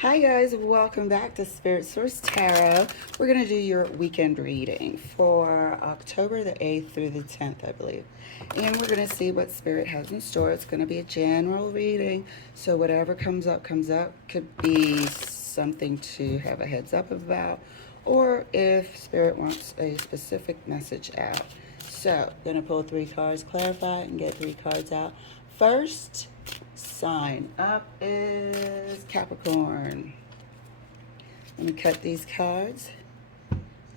Hi guys, welcome back to Spirit Source Tarot. We're going to do your weekend reading for October the 8th through the 10th, I believe. And we're going to see what Spirit has in store. It's going to be a general reading, so whatever comes up, comes up. Could be something to have a heads up about, or if Spirit wants a specific message out. So, I'm going to pull 3 cards, clarify, and get 3 cards out. First sign up is Capricorn. Let me cut these cards.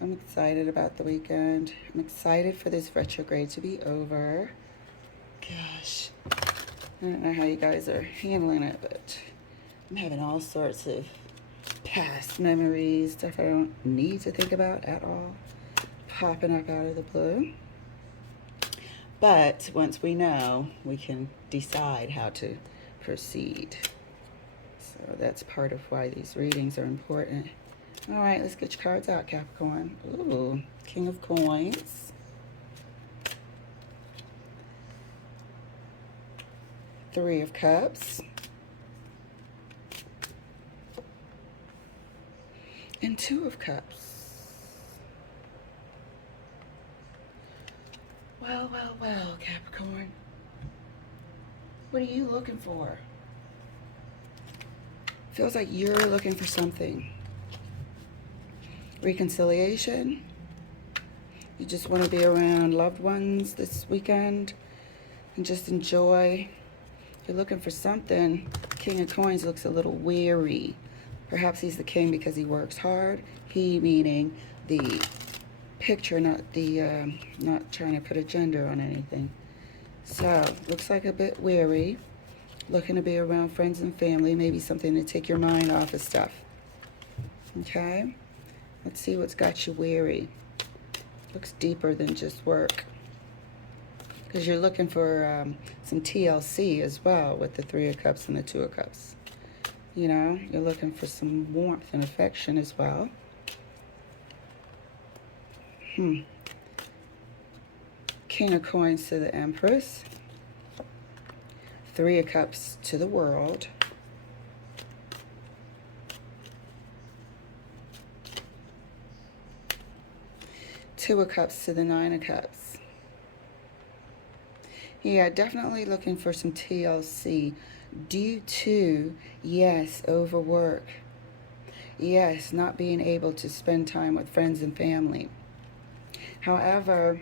I'm excited about the weekend. I'm excited for this retrograde to be over. Gosh, I don't know how you guys are handling it, but I'm having all sorts of past memories, stuff I don't need to think about at all, popping up out of the blue. But once we know, we can decide how to proceed. So that's part of why these readings are important. All right, let's get your cards out, Capricorn. Ooh, King of Coins. 3 of Cups. And 2 of Cups. Well, Capricorn. What are you looking for? Feels like you're looking for something. Reconciliation. You just want to be around loved ones this weekend and just enjoy. You're looking for something. King of Coins looks a little weary. Perhaps he's the king because he works hard. He meaning the picture, not the, not trying to put a gender on anything. So, looks like a bit weary. Looking to be around friends and family. Maybe something to take your mind off of stuff. Okay? Let's see what's got you weary. Looks deeper than just work. Because you're looking for some TLC as well with the 3 of Cups and the 2 of Cups. You know, you're looking for some warmth and affection as well. King of Coins to the Empress. 3 of Cups to the World. Two of Cups to the 9 of Cups. Yeah, definitely looking for some TLC due to, yes, overwork. Yes, not being able to spend time with friends and family. However,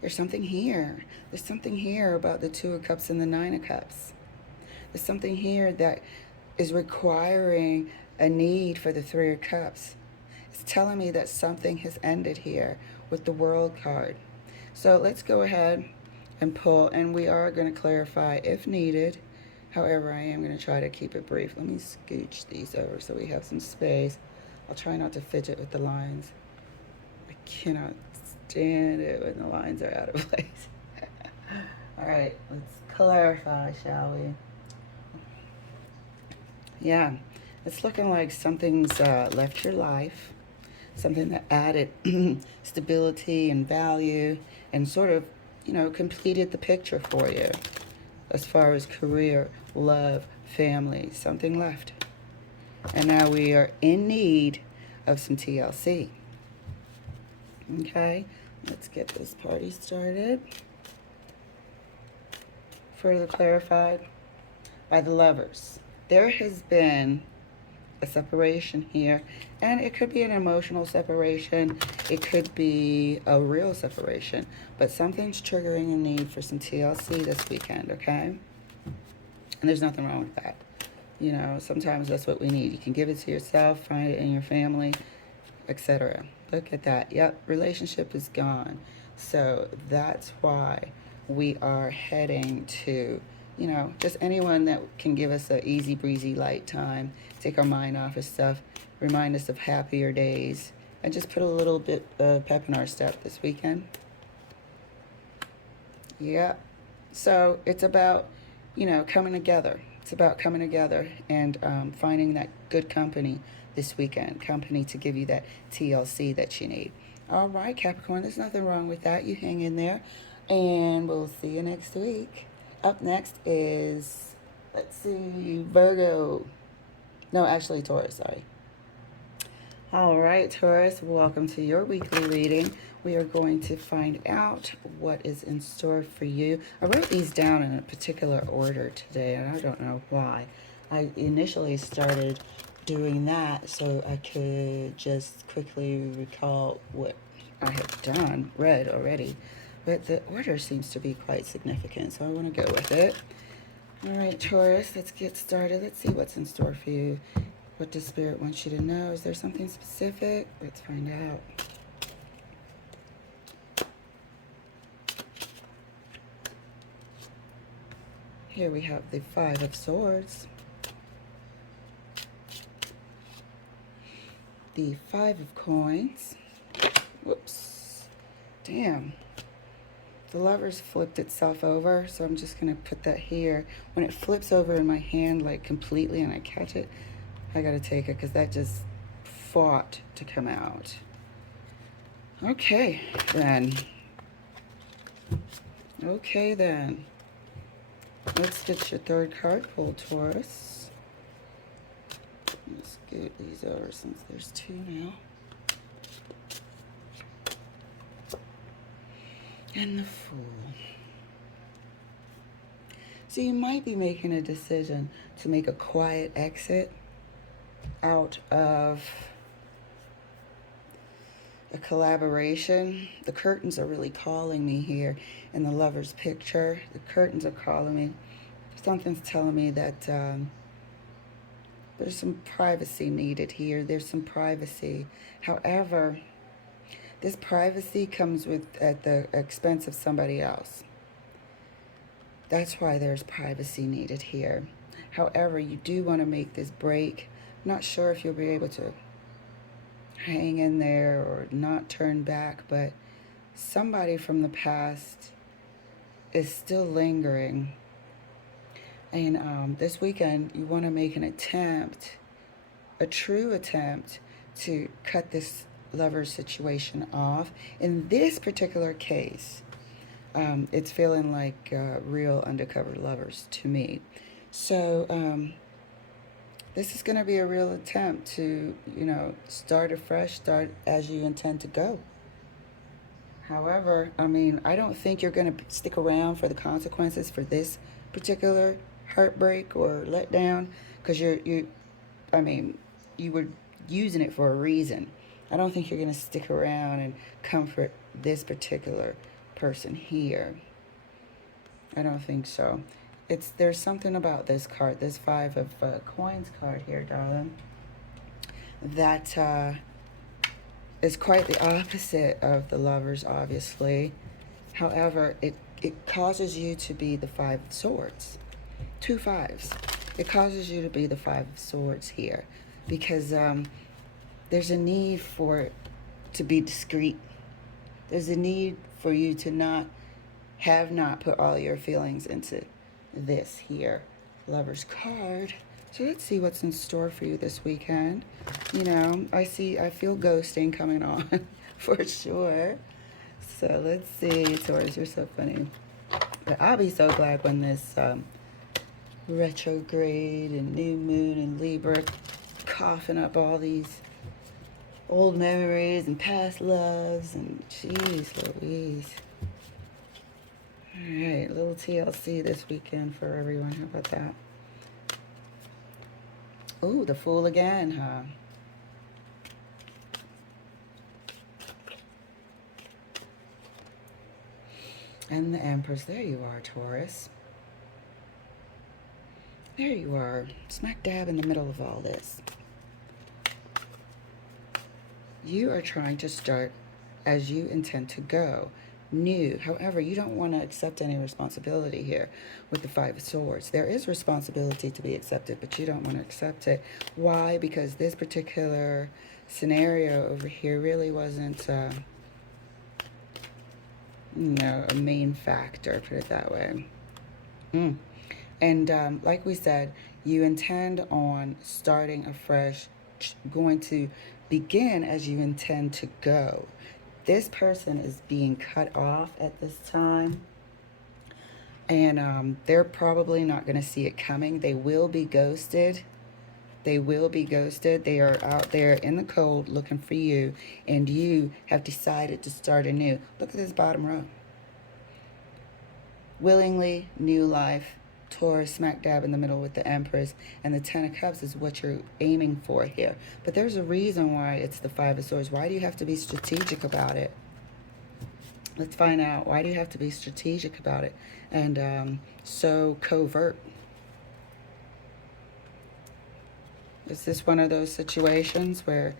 there's something here. There's something here about the 2 of Cups and the 9 of Cups. There's something here that is requiring a need for the 3 of Cups. It's telling me that something has ended here with the World card. So let's go ahead and pull, and we are going to clarify if needed. However, I am going to try to keep it brief. Let me scooch these over so we have some space. I'll try not to fidget with the lines. I cannot stand it when the lines are out of place. All right, let's clarify, shall we? Yeah, it's looking like something's left your life, something that added stability and value and sort of, you know, completed the picture for you as far as career, love, family, something left. And now we are in need of some TLC. Okay, let's get this party started. Further clarified by the Lovers. There has been a separation here, and it could be an emotional separation. It could be a real separation, but something's triggering a need for some TLC this weekend, okay? And there's nothing wrong with that. You know, sometimes that's what we need. You can give it to yourself, find it in your family, etc. Look at that. Yep, relationship is gone. So that's why we are heading to, you know, just anyone that can give us a easy breezy light time, take our mind off of stuff, remind us of happier days, and just put a little bit of pep in our step this weekend. Yeah. So it's about, you know, coming together. It's about coming together and finding that good company this weekend, company to give you that TLC that you need. All right, Capricorn, there's nothing wrong with that. You hang in there, and we'll see you next week. Up next is, let's see, Virgo. No, actually Taurus, sorry. All right, Taurus, welcome to your weekly reading. We are going to find out what is in store for you. I wrote these down in a particular order today, and I don't know why. I initially started doing that so I could just quickly recall what I had read already. But the order seems to be quite significant, so I want to go with it. All right, Taurus, let's get started. Let's see what's in store for you. What does Spirit want you to know? Is there something specific? Let's find out. Here we have the Five of Swords. The Five of Coins. Whoops. Damn. The Lovers flipped itself over, so I'm just going to put that here. When it flips over in my hand, like completely, and I catch it, I gotta take it because that just fought to come out. Okay, then. Okay, then. Let's get your third card pulled, Taurus. Let's get these over since there's two now. And the Fool. So you might be making a decision to make a quiet exit out of a collaboration. The curtains are really calling me here in the Lover's picture. The curtains are calling me. Something's telling me that there's some privacy needed here. There's some privacy. However, this privacy comes at the expense of somebody else. That's why there's privacy needed here. However, you do want to make this break. Not sure if you'll be able to hang in there or not turn back, but somebody from the past is still lingering. And this weekend, you want to make an attempt, a true attempt, to cut this lover situation off. In this particular case, it's feeling like real undercover lovers to me. So, this is going to be a real attempt to, start afresh, start as you intend to go. However, I don't think you're going to stick around for the consequences for this particular heartbreak or letdown, because you were using it for a reason. I don't think you're going to stick around and comfort this particular person here. I don't think so. There's something about this card, this Five of Coins card here, darling, that is quite the opposite of the Lovers, obviously. However, it causes you to be the Five of Swords. Two fives. It causes you to be the Five of Swords here because there's a need for it to be discreet. There's a need for you to not put all your feelings into this here Lover's card. So let's see what's in store for you this weekend. I feel ghosting coming on for sure. So let's see. Taurus, you're so funny. But I'll be so glad when this retrograde and new moon and Libra coughing up all these old memories and past loves and jeez Louise. All right, a little TLC this weekend for everyone. How about that? Ooh, the Fool again, huh? And the Empress. There you are, Taurus. There you are, smack dab in the middle of all this. You are trying to start as you intend to go. New. However, you don't want to accept any responsibility here with the Five of Swords. There is responsibility to be accepted, but you don't want to accept it. Why? Because this particular scenario over here really wasn't, a main factor, put it that way. And like we said, you intend on starting afresh, going to begin as you intend to go. This person is being cut off at this time, and they're probably not going to see it coming. They will be ghosted, They will be ghosted. They are out there in the cold looking for you, and you have decided to start anew. Look at this bottom row. Willingly, new life. Taurus smack dab in the middle with the Empress, and the Ten of Cups is what you're aiming for here. But there's a reason why it's the Five of Swords. Why do you have to be strategic about it? Let's find out. Why do you have to be strategic about it and so covert? Is this one of those situations where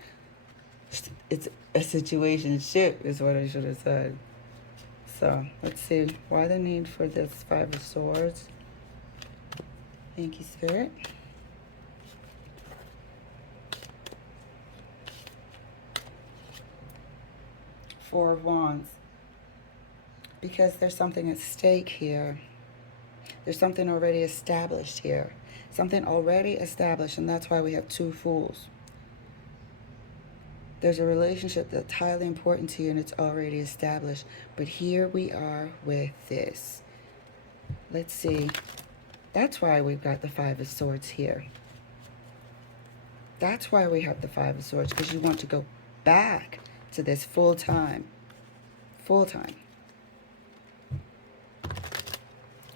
it's a situationship is what I should have said. So let's see. Why the need for this Five of Swords? Thank you, Spirit. Four of Wands. Because there's something at stake here. There's something already established here. Something already established, and that's why we have two Fools. There's a relationship that's highly important to you, and it's already established. But here we are with this. Let's see. That's why we've got the Five of Swords here. That's why we have the Five of Swords, because you want to go back to this full time. Full time.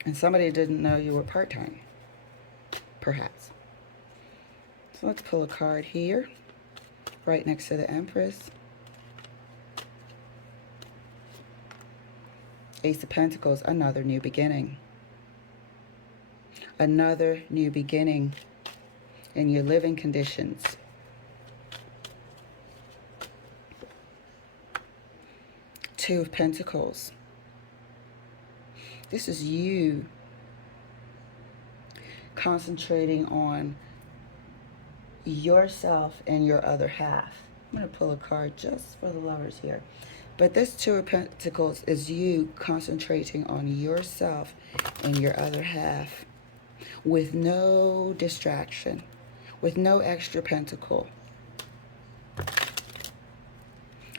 And somebody didn't know you were part-time. Perhaps. So let's pull a card here. Right next to the Empress. Ace of Pentacles, another new beginning. Another new beginning in your living conditions. Two of Pentacles. This is you concentrating on yourself and your other half. I'm going to pull a card just for the lovers here. But this Two of Pentacles is you concentrating on yourself and your other half with no distraction, with no extra pentacle.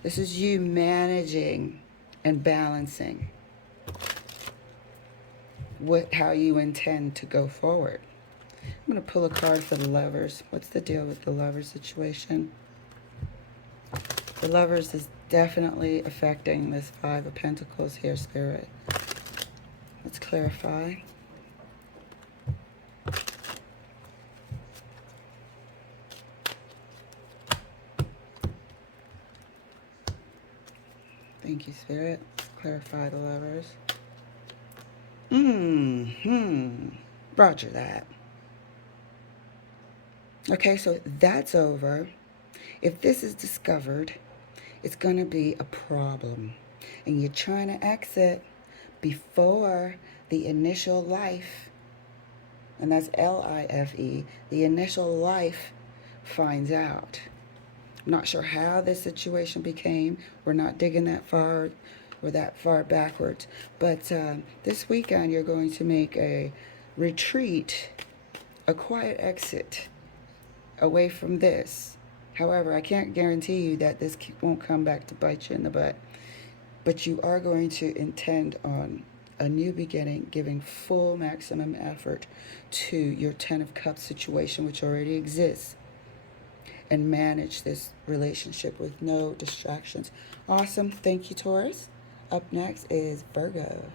This is you managing and balancing how you intend to go forward. I'm going to pull a card for the lovers. What's the deal with the lovers situation? The lovers is definitely affecting this Five of Pentacles here, Spirit. Let's clarify. Thank you, Spirit. Let's clarify the lovers. Roger that. Okay, so that's over. If this is discovered, it's going to be a problem. And you're trying to exit before the initial life, and that's L-I-F-E, the initial life finds out. I'm not sure how this situation became. We're not digging that far or that far backwards. But this weekend, you're going to make a retreat, a quiet exit away from this. However, I can't guarantee you that this won't come back to bite you in the butt. But you are going to intend on a new beginning, giving full maximum effort to your Ten of Cups situation, which already exists, and manage this relationship with no distractions. Awesome. Thank you, Taurus. Up next is Virgo.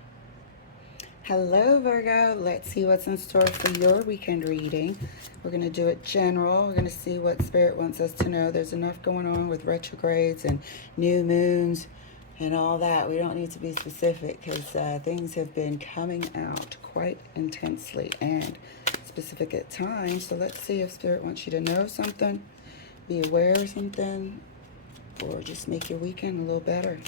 Hello, Virgo. Let's see what's in store for your weekend reading. We're going to do it general. We're going to see what Spirit wants us to know. There's enough going on with retrogrades and new moons and all that. We don't need to be specific because things have been coming out quite intensely and specific at times. So let's see if Spirit wants you to know something, be aware of something, or just make your weekend a little better.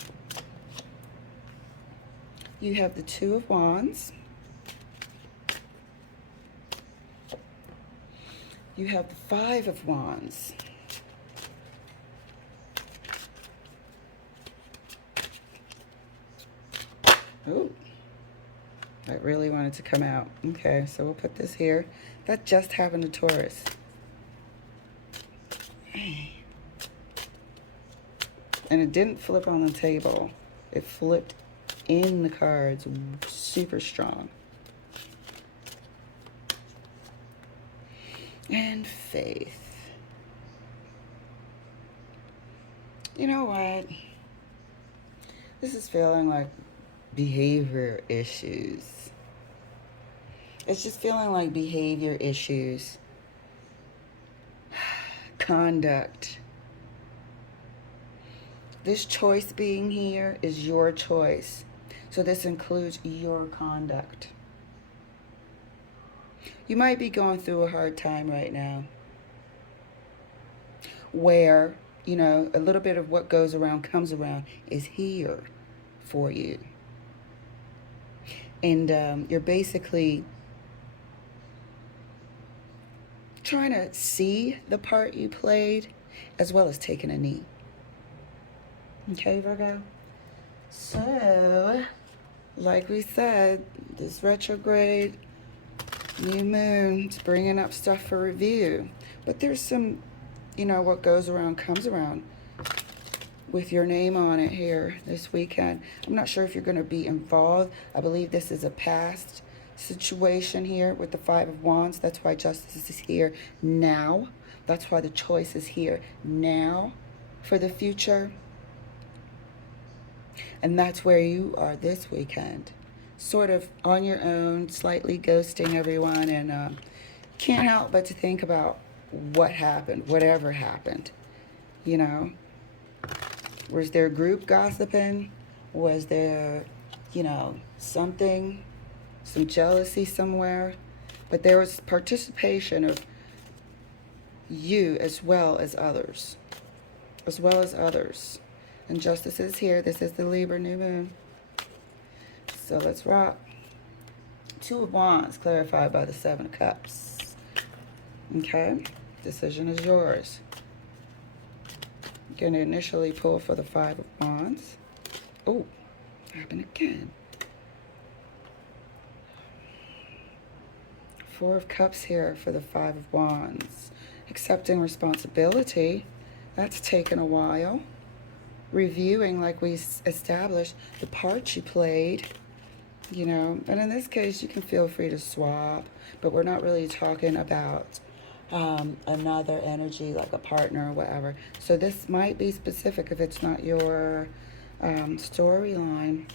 You have the Two of Wands. You have the Five of Wands. Oh, that really wanted to come out. Okay, so we'll put this here. That just happened to Taurus. And it didn't flip on the table. It flipped in the cards, super strong. and faith. You know what? This is feeling like behavior issues. It's just feeling like behavior issues. Conduct. This choice being here is your choice. So this includes your conduct. You might be going through a hard time right now where, you know, a little bit of what goes around comes around is here for you. And you're basically trying to see the part you played as well as taking a knee. Okay, Virgo? So, like we said, this retrograde new moon is bringing up stuff for review. But there's some, you know, what goes around comes around with your name on it here this weekend. I'm not sure if you're going to be involved. I believe this is a past situation here with the Five of Wands. That's why justice is here now. That's why the choice is here now for the future. And that's where you are this weekend. Sort of on your own, slightly ghosting everyone, and can't help but to think about what happened, whatever happened. You know, was there group gossiping? Was there, you know, something, some jealousy somewhere? But there was participation of you as well as others. As well as others. And justice is here. This is the Libra new moon. So let's rock. Two of Wands clarified by the Seven of Cups. Okay. Decision is yours. Going to initially pull for the Five of Wands. Oh, happened again. Four of Cups here for the Five of Wands. Accepting responsibility. That's taken a while. Reviewing, like we established, the part you played, you know. And in this case, you can feel free to swap, but we're not really talking about another energy like a partner or whatever. So this might be specific if it's not your storyline.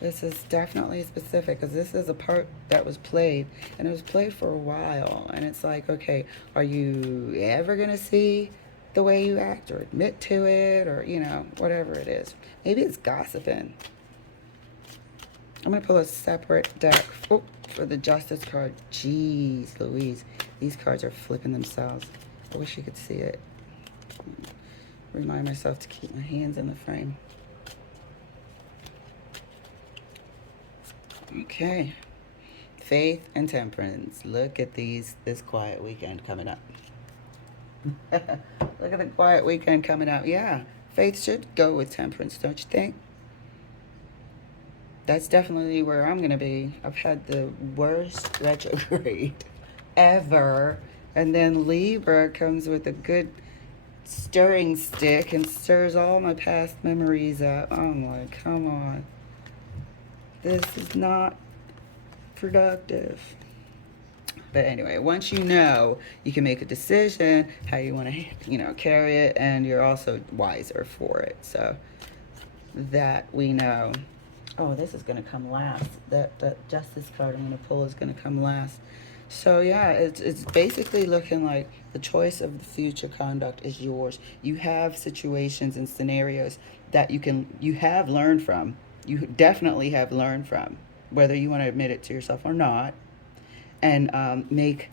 This is definitely specific because this is a part that was played, and it was played for a while. And it's like, okay, are you ever going to see the way you act or admit to it, or, you know, whatever it is? Maybe it's gossiping. I'm going to pull a separate deck for the Justice card. Jeez Louise. These cards are flipping themselves. I wish you could see it. Remind myself to keep my hands in the frame. Okay. Faith and Temperance. Look at this quiet weekend coming up. Look at the quiet weekend coming up. Yeah, faith should go with Temperance, don't you think? That's definitely where I'm going to be. I've had the worst retrograde ever. And then Libra comes with a good stirring stick and stirs all my past memories up. I'm like, come on. This is not productive. But anyway, once you know, you can make a decision how you want to, you know, carry it, and you're also wiser for it. So that we know. Oh, this is going to come last. That Justice card I'm going to pull is going to come last. So yeah, it's basically looking like the choice of the future conduct is yours. You have situations and scenarios that you have learned from. You definitely have learned from, whether you want to admit it to yourself or not. And make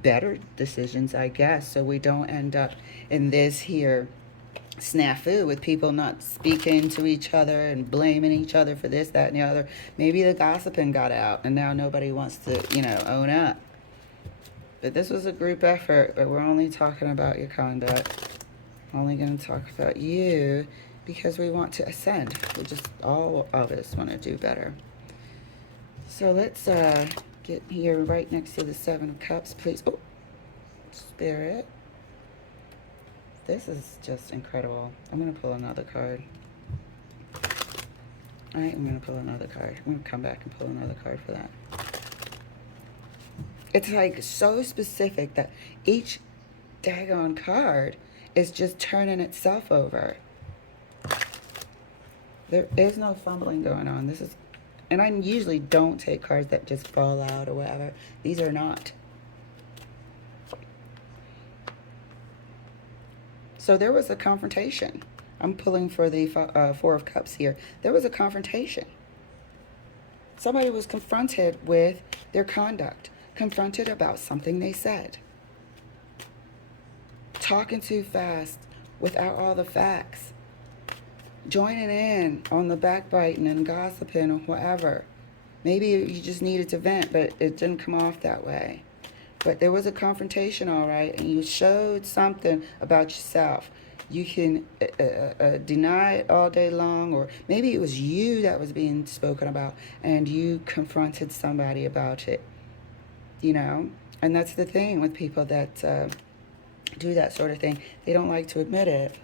better decisions, I guess, so we don't end up in this here snafu with people not speaking to each other and blaming each other for this, that, and the other. Maybe the gossiping got out, and now nobody wants to, you know, own up. But this was a group effort, but we're only talking about your conduct. Only going to talk about you because we want to ascend. We just, all of us want to do better. So let's get here right next to the Seven of Cups, please. Oh, Spirit. This is just incredible. I'm going to pull another card. I am going to pull another card. I'm going to come back and pull another card for that. It's like so specific that each daggone card is just turning itself over. There is no fumbling going on. This is, and I usually don't take cards that just fall out or whatever. These are not. So there was a confrontation. I'm pulling for the Four of Cups here. There was a confrontation. Somebody was confronted with their conduct, confronted about something they said. Talking too fast without all the facts. Joining in on the backbiting and gossiping or whatever. Maybe you just needed to vent, but it didn't come off that way. But there was a confrontation, all right, and you showed something about yourself. You can deny it all day long, or maybe it was you that was being spoken about, and you confronted somebody about it, you know? And that's the thing with people that do that sort of thing. They don't like to admit it.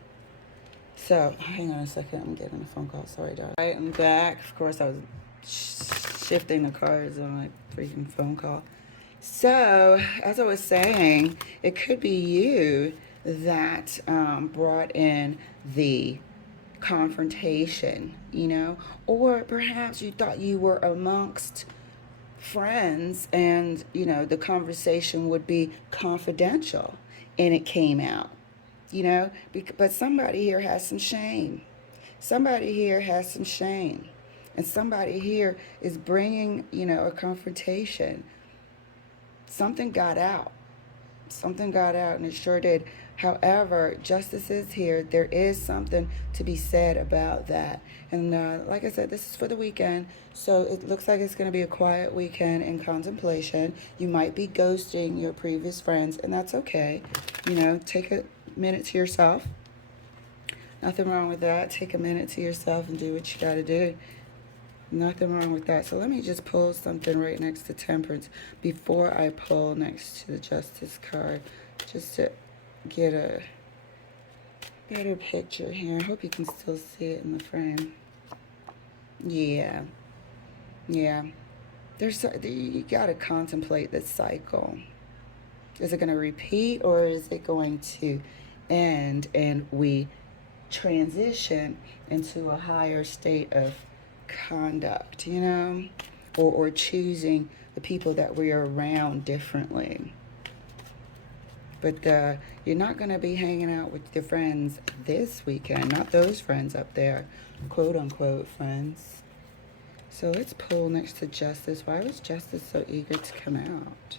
So, hang on a second. I'm getting a phone call. Sorry, Dad. Right, I'm back. Of course, I was shifting the cards on my freaking phone call. So, as I was saying, it could be you that brought in the confrontation, you know? Or perhaps you thought you were amongst friends and, you know, the conversation would be confidential and it came out. You know, but somebody here has some shame. Somebody here has some shame. And somebody here is bringing, you know, a confrontation. Something got out. Something got out, and it sure did. However, justice is here. There is something to be said about that. And like I said, this is for the weekend. So it looks like it's going to be a quiet weekend in contemplation. You might be ghosting your previous friends, and that's okay. You know, take a minute to yourself. Nothing wrong with that. Take a minute to yourself and do what you got to do. Nothing wrong with that. So let me just pull something right next to Temperance before I pull next to the Justice card, just to get a better picture here. I hope you can still see it in the frame. Yeah. You got to contemplate this cycle. Is it going to repeat, or is it going to end and we transition into a higher state of conduct, you know, or choosing the people that we're around differently? But you're not going to be hanging out with your friends this weekend, not those friends up there, quote unquote friends. So let's pull next to Justice. Why was Justice so eager to come out?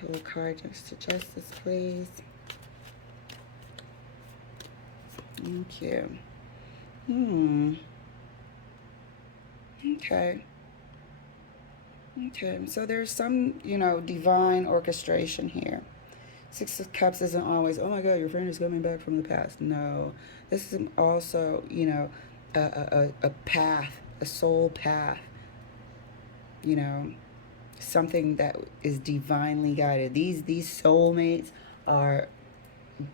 Pull a card next to Justice, please. Thank you. Okay, so there's some, you know, divine orchestration here. Six of Cups isn't always, oh my God, your friend is coming back from the past. No, this is also, you know, a path, a soul path, you know, something that is divinely guided. These soulmates are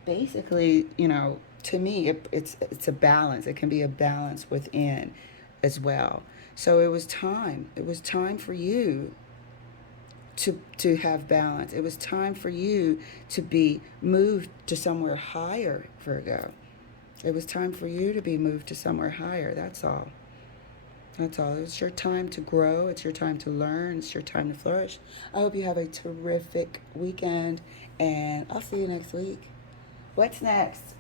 basically, you know, to me, it's a balance. It can be a balance within as well. So it was time. It was time for you to have balance. It was time for you to be moved to somewhere higher, Virgo. It was time for you to be moved to somewhere higher. That's all. That's all. It's your time to grow. It's your time to learn. It's your time to flourish. I hope you have a terrific weekend, and I'll see you next week. What's next?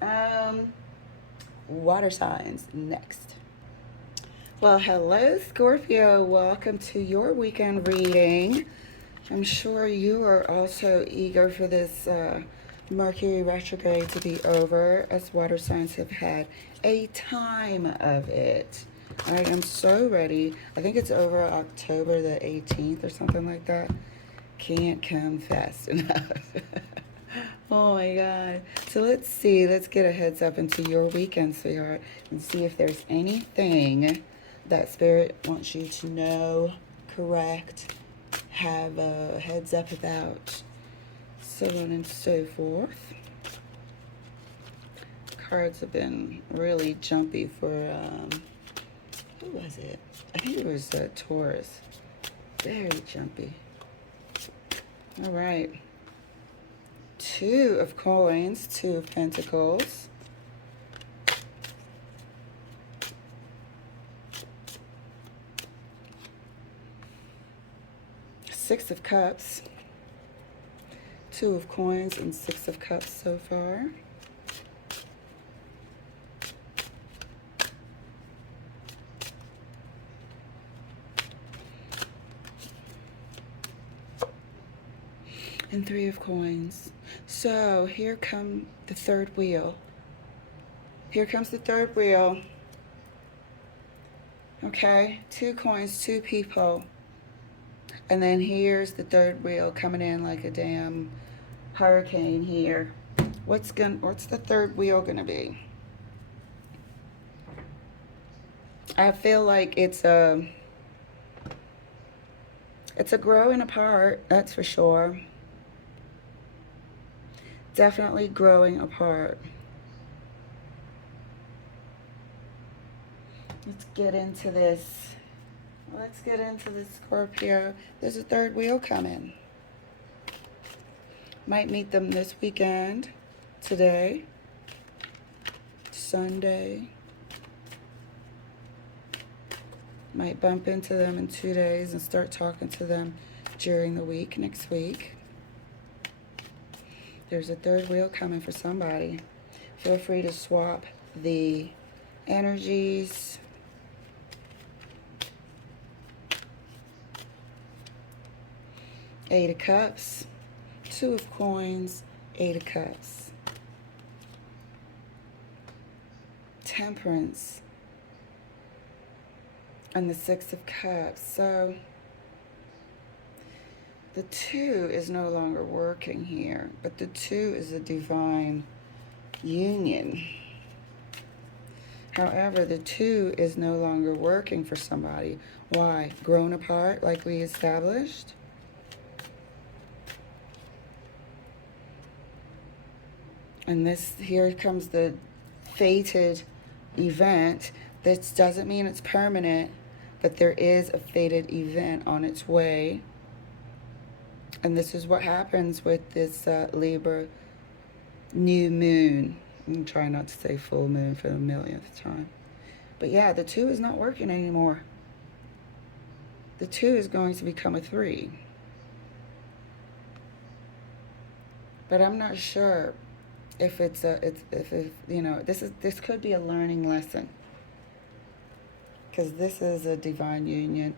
Water signs next. Well, hello, Scorpio. Welcome to your weekend reading. I'm sure you are also eager for this Mercury retrograde to be over, as water signs have had a time of it. I am so ready. I think it's over October the 18th or something like that. Can't come fast enough. Oh my God. So let's see. Let's get a heads up into your weekend, sweetheart, and see if there's anything that Spirit wants you to know, correct, have a heads up about, so on and so forth. Cards have been really jumpy for, who was it? I think it was Taurus. Very jumpy. All right. Two of coins, two of pentacles. Six of cups. Two of coins and six of cups so far. And three of coins. So here come the third wheel. Here comes the third wheel. Okay, two coins, two people. And then here's the third wheel coming in like a damn hurricane here. What's the third wheel gonna be? I feel like it's a growing apart, that's for sure. Definitely growing apart. Let's get into this. Let's get into this, Scorpio. There's a third wheel coming. Might meet them this weekend, today, Sunday. Might bump into them in 2 days and start talking to them during the week, next week. There's a third wheel coming for somebody. Feel free to swap the energies. Eight of Cups, two of coins, Eight of Cups. Temperance. And the Six of Cups. So the two is no longer working here, but the two is a divine union. However, the two is no longer working for somebody. Why? Grown apart, like we established. And this, here comes the fated event. This doesn't mean it's permanent, but there is a fated event on its way. And this is what happens with this Libra new moon. I'm trying not to say full moon for the millionth time. But yeah, the two is not working anymore. The two is going to become a three. But I'm not sure if it's you know, this could be a learning lesson, because this is a divine union.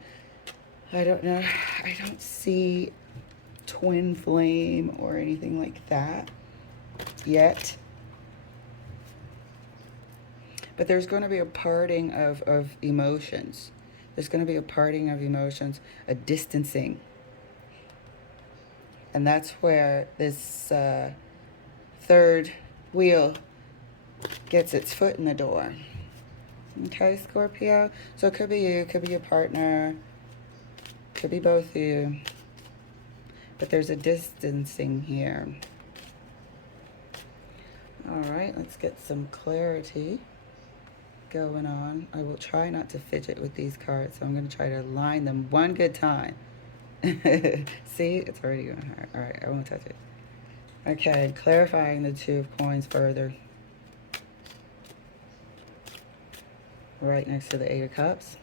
I don't know. I don't see twin flame or anything like that yet. But there's going to be a parting of emotions. There's going to be a parting of emotions, a distancing. And that's where this third wheel gets its foot in the door. Okay, Scorpio? So it could be you, it could be your partner, could be both of you. But there's a distancing here. All right, let's get some clarity going on. I will try not to fidget with these cards, so I'm going to try to line them one good time. See, it's already going to hurt. All right, I won't touch it. Okay, clarifying the two of coins further. Right next to the Eight of Cups.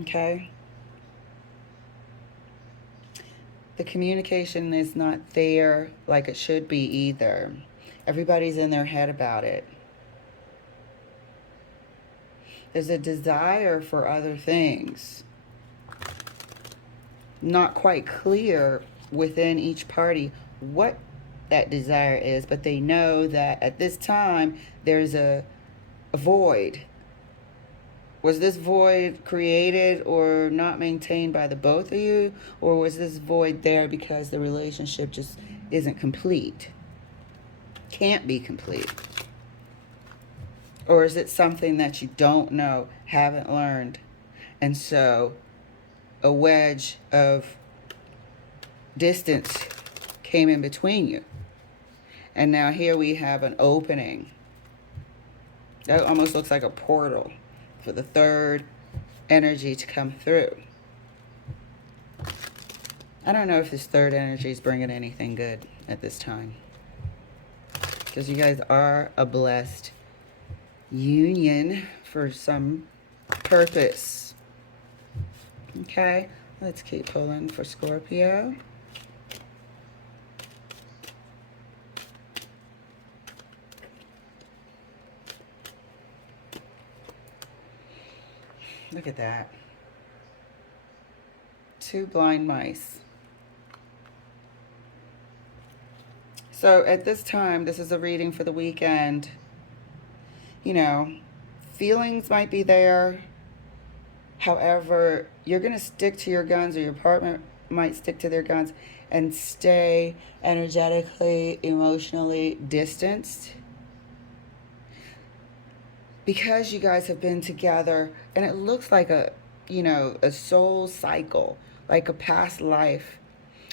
Okay. The communication is not there like it should be either. Everybody's in their head about it. There's a desire for other things. Not quite clear within each party what that desire is, but they know that at this time there's a void. Was this void created or not maintained by the both of you? Or was this void there because the relationship just isn't complete? Can't be complete. Or is it something that you don't know, haven't learned, and so a wedge of distance came in between you? And now here we have an opening. That almost looks like a portal for the third energy to come through. I don't know if this third energy is bringing anything good at this time, because you guys are a blessed union for some purpose. Okay, let's keep pulling for Scorpio. Look at that. 2 blind mice. So at this time, this is a reading for the weekend. You know, feelings might be there. However, you're going to stick to your guns, or your partner might stick to their guns and stay energetically, emotionally distanced. Because you guys have been together, and it looks like a, you know, a soul cycle, like a past life.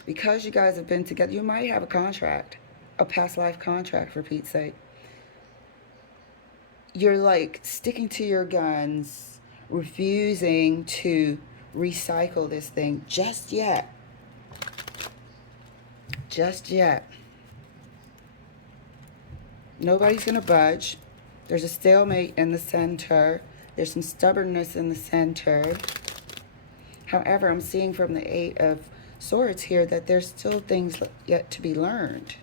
Because you guys have been together, you might have a contract, a past life contract, for Pete's sake. You're like sticking to your guns, refusing to recycle this thing just yet. Just yet. Nobody's going to budge. There's a stalemate in the center. There's some stubbornness in the center. However, I'm seeing from the 8 of Swords here that there's still things yet to be learned.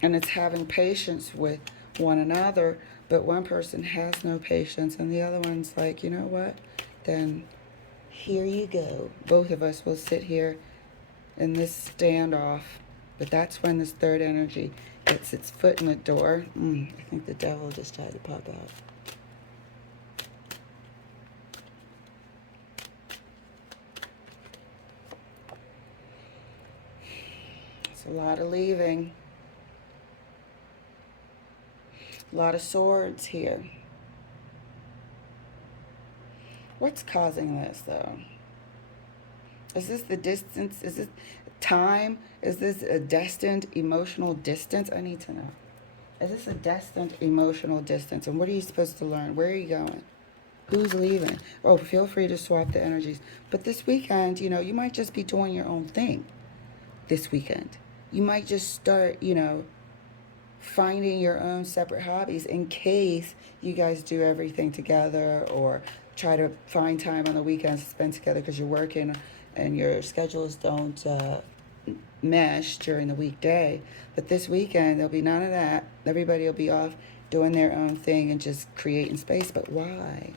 And it's having patience with one another, but one person has no patience and the other one's like, you know what? Then here you go. Both of us will sit here in this standoff. But that's when this third energy gets its foot in the door. I think the devil just tried to pop out. It's a lot of leaving. A lot of swords here. What's causing this, though? Is this the distance? Is this time? Is this a destined emotional distance? I need to know. Is this a destined emotional distance? And what are you supposed to learn? Where are you going? Who's leaving? Oh, feel free to swap the energies. But this weekend, you know, you might just be doing your own thing this weekend. You might just start, you know, finding your own separate hobbies in case you guys do everything together, or try to find time on the weekends to spend together because you're working and your schedules don't mesh during the weekday. But this weekend, there'll be none of that. Everybody will be off doing their own thing and just creating space. But why?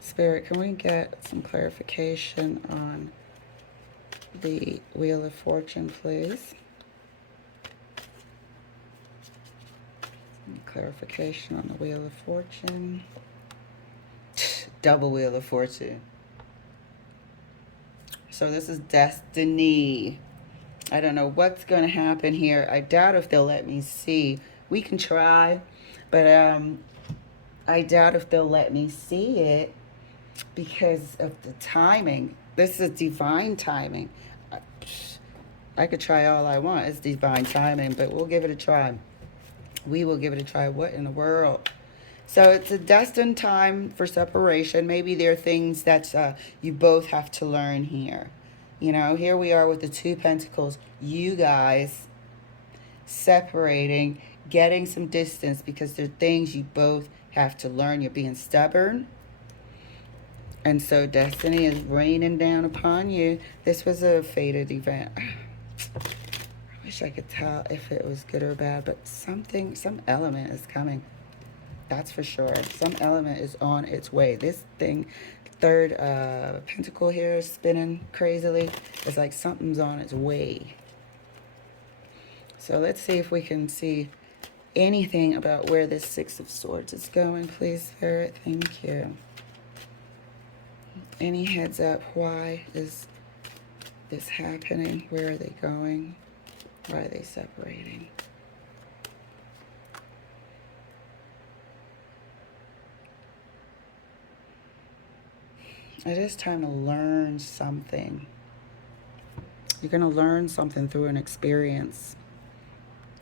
Spirit, can we get some clarification on the Wheel of Fortune, please? Clarification on the Wheel of Fortune. Double Wheel of Fortune. So this is destiny. I don't know what's going to happen here. I doubt if they'll let me see. We can try, but I doubt if they'll let me see it because of the timing. This is divine timing. I could try all I want. It's divine timing, but we'll give it a try. We will give it a try. What in the world? So it's a destined time for separation. Maybe there are things that you both have to learn here. You know, here we are with the 2 Pentacles. You guys separating, getting some distance because there are things you both have to learn. You're being stubborn. And so destiny is raining down upon you. This was a fated event. I wish I could tell if it was good or bad, but some element is coming. That's for sure. Some element is on its way. This thing, third pentacle here is spinning crazily. It's like something's on its way. So let's see if we can see anything about where this 6 of Swords is going, please, Spirit. Thank you. Any heads up? Why is this happening? Where are they going? Why are they separating? It is time to learn something. You're going to learn something through an experience.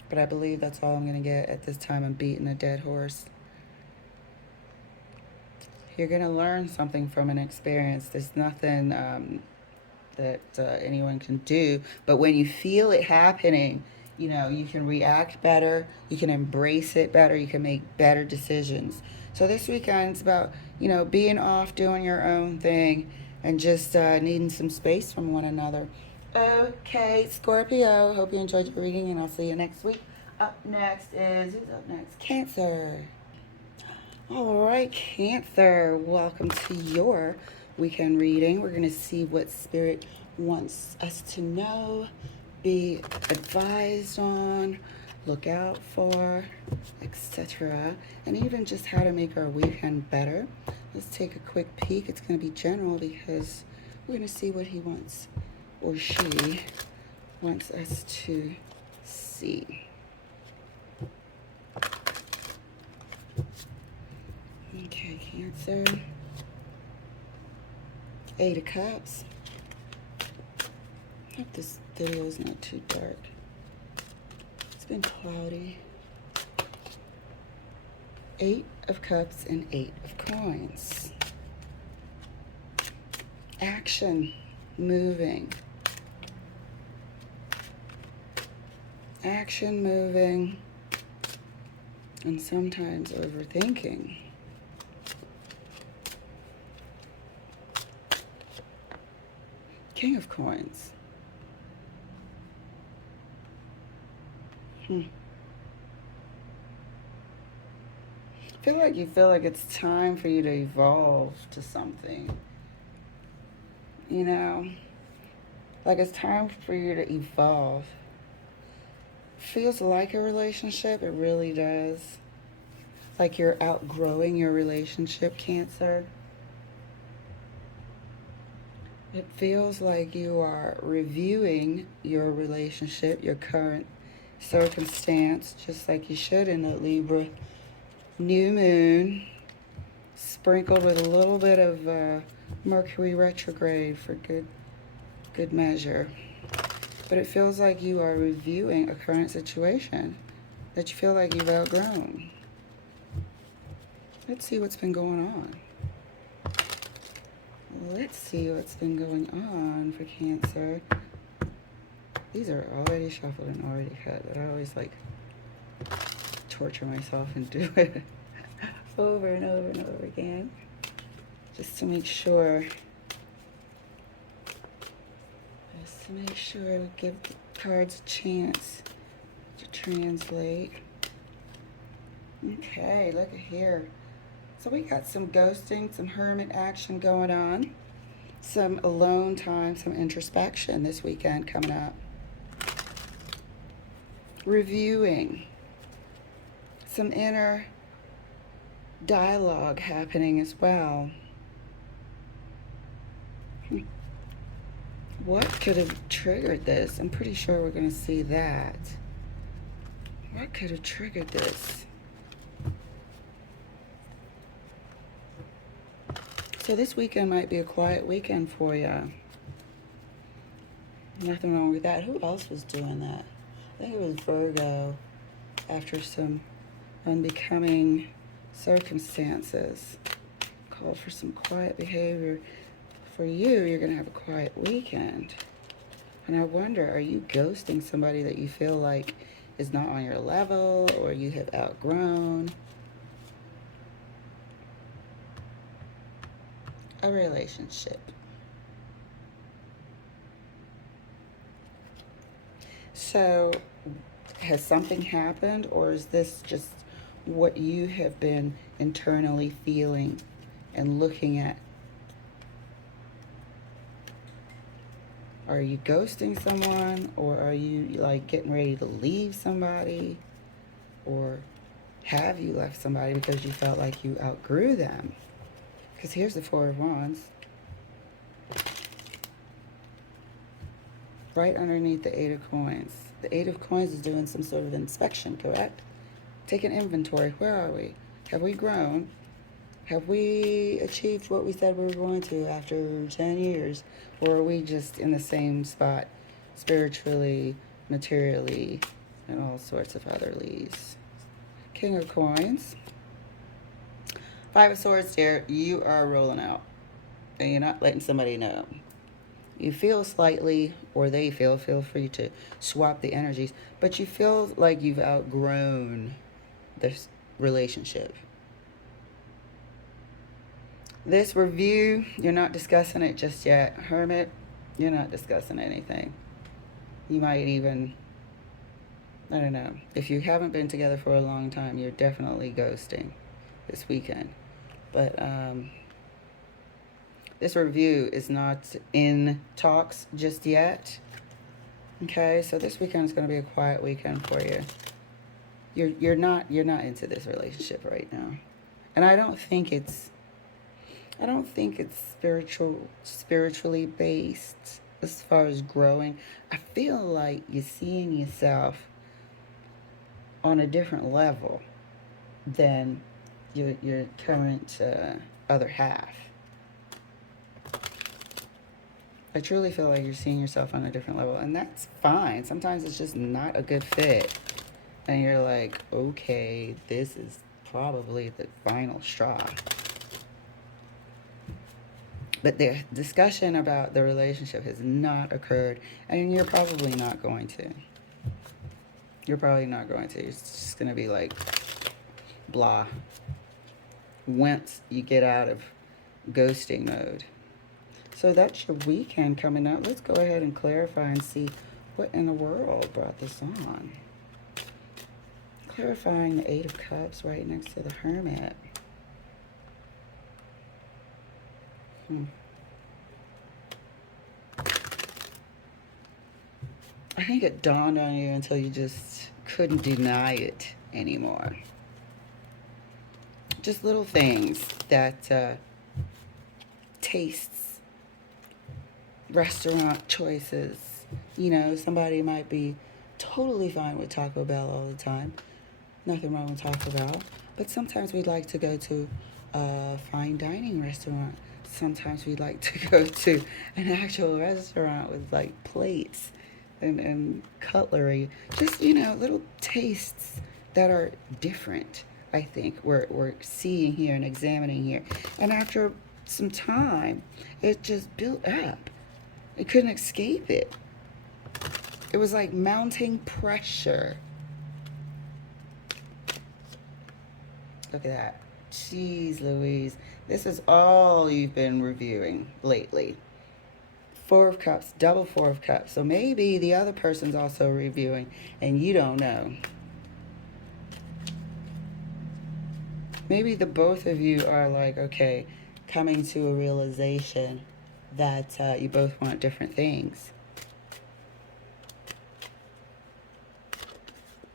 But I believe that's all I'm going to get at this time. I'm beating a dead horse. You're going to learn something from an experience. There's nothing that anyone can do. But when you feel it happening, you know, you can react better. You can embrace it better. You can make better decisions. So this weekend's about, you know, being off, doing your own thing, and just needing some space from one another. Okay, Scorpio, hope you enjoyed your reading, and I'll see you next week. Up next is, who's up next? Cancer. All right, Cancer, welcome to your weekend reading. We're going to see what Spirit wants us to know, be advised on, look out for, etc. And even just how to make our weekend better. Let's take a quick peek. It's going to be general because we're going to see what he wants, or she wants us to see. Okay, Cancer. 8 of Cups. I hope this video is not too dark. It's been cloudy. 8 of Cups and 8 of Coins. Action, moving. Action, moving, and sometimes overthinking. King of Coins. I feel like it's time for you to evolve to something. You know? Like it's time for you to evolve. Feels like a relationship, it really does. Like you're outgrowing your relationship, Cancer. It feels like you are reviewing your relationship, your current circumstance, just like you should in a Libra new moon, sprinkled with a little bit of Mercury retrograde for good measure. But it feels like you are reviewing a current situation that you feel like you've outgrown. Let's see what's been going on. Let's see what's been going on for Cancer. These are already shuffled and already cut, but I always like torture myself and do it over and over and over again, just to make sure. Just to make sure we give the cards a chance to translate. Okay, look at here. So we got some ghosting, some hermit action going on, some alone time, some introspection this weekend coming up. Reviewing, some inner dialogue happening as well. What could have triggered this? I'm pretty sure we're going to see that. What could have triggered this? So this weekend might be a quiet weekend for you. Nothing wrong with that. Who else was doing that? I think it was Virgo. After some unbecoming circumstances, called for some quiet behavior. For you, you're going to have a quiet weekend. And I wonder, are you ghosting somebody that you feel like is not on your level or you have outgrown? A relationship. So, has something happened, or is this just what you have been internally feeling and looking at? Are you ghosting someone, or are you like getting ready to leave somebody, or have you left somebody because you felt like you outgrew them? Because here's the Four of Wands. Right underneath the Eight of Coins. The Eight of Coins is doing some sort of inspection, correct? Take an inventory. Where are we? Have we grown? Have we achieved what we said we were going to after 10 years? Or are we just in the same spot spiritually, materially, and all sorts of other leaves. King of Coins. Five of Swords, dear. You are rolling out, and you're not letting somebody know. You feel slightly, or they feel free to swap the energies, but you feel like you've outgrown this relationship. This review, you're not discussing it just yet. Hermit, you're not discussing anything. You might even, I don't know, if you haven't been together for a long time, you're definitely ghosting this weekend. But this review is not in talks just yet. Okay, so this weekend is going to be a quiet weekend for you. You're not into this relationship right now, and I don't think it's spiritually based as far as growing. I feel like you're seeing yourself on a different level than your current other half. I truly feel like you're seeing yourself on a different level, and that's fine. Sometimes it's just not a good fit, and you're like, okay, this is probably the final straw. But the discussion about the relationship has not occurred, and you're probably not going to. You're probably not going to. It's just going to be like blah once you get out of ghosting mode. So that's your weekend coming up. Let's go ahead and clarify and see what in the world brought this on. Clarifying the Eight of Cups right next to the Hermit. I think it dawned on you until you just couldn't deny it anymore. Just little things that tastes, restaurant choices. You know, somebody might be totally fine with Taco Bell all the time. Nothing wrong with Taco Bell. But sometimes we'd like to go to a fine dining restaurant. Sometimes we'd like to go to an actual restaurant with like plates and cutlery. Just, you know, little tastes that are different, I think, we're seeing here and examining here. And after some time, it just built up. I couldn't escape it. It was like mounting pressure. Look at that. Jeez Louise. This is all you've been reviewing lately. Four of Cups, double Four of Cups. So maybe the other person's also reviewing and you don't know. Maybe the both of you are like, okay, coming to a realization that you both want different things.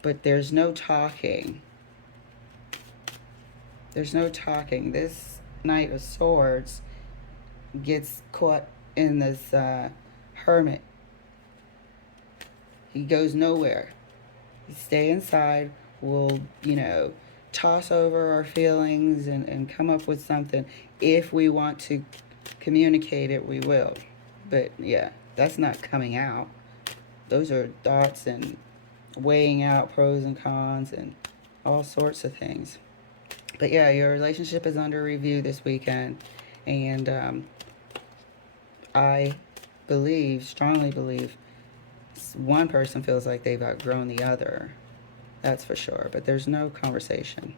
But there's no talking. There's no talking. This Knight of Swords gets caught in this Hermit. He goes nowhere. He stay inside. We'll, you know, toss over our feelings and come up with something. If we want to communicate it, we will. But yeah, that's not coming out. Those are thoughts and weighing out pros and cons and all sorts of things. But yeah, your relationship is under review this weekend. And I believe, strongly believe, one person feels like they've outgrown the other. That's for sure. But there's no conversation.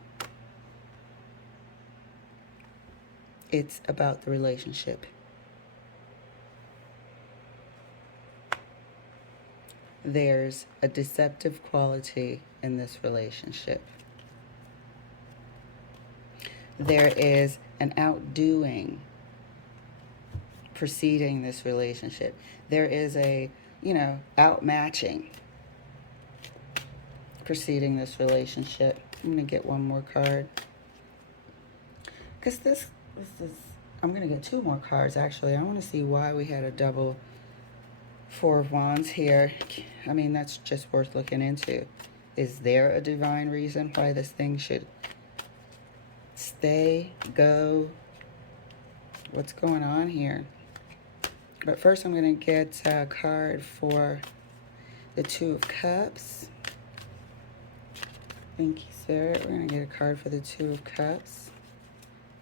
It's about the relationship. There's a deceptive quality in this relationship. There is an outdoing preceding this relationship. There is a, you know, outmatching preceding this relationship. I'm going to get one more card. Because this is, I'm going to get two more cards, actually. I want to see why we had a double Four of Wands here. I mean, that's just worth looking into. Is there a divine reason why this thing should stay, go? What's going on here? But first I'm going to get a card for the Two of Cups. Thank you, Spirit. We're going to get a card for the Two of Cups.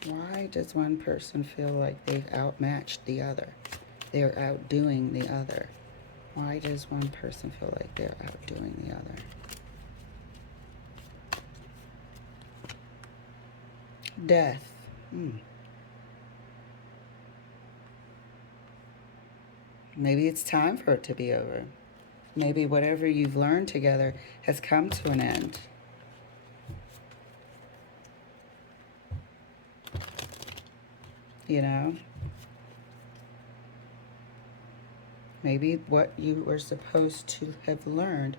Why does one person feel like they've outmatched the other? They're outdoing the other. Why does one person feel like they're outdoing the other? Death. Maybe it's time for it to be over. Maybe whatever you've learned together has come to an end. You know? Maybe what you were supposed to have learned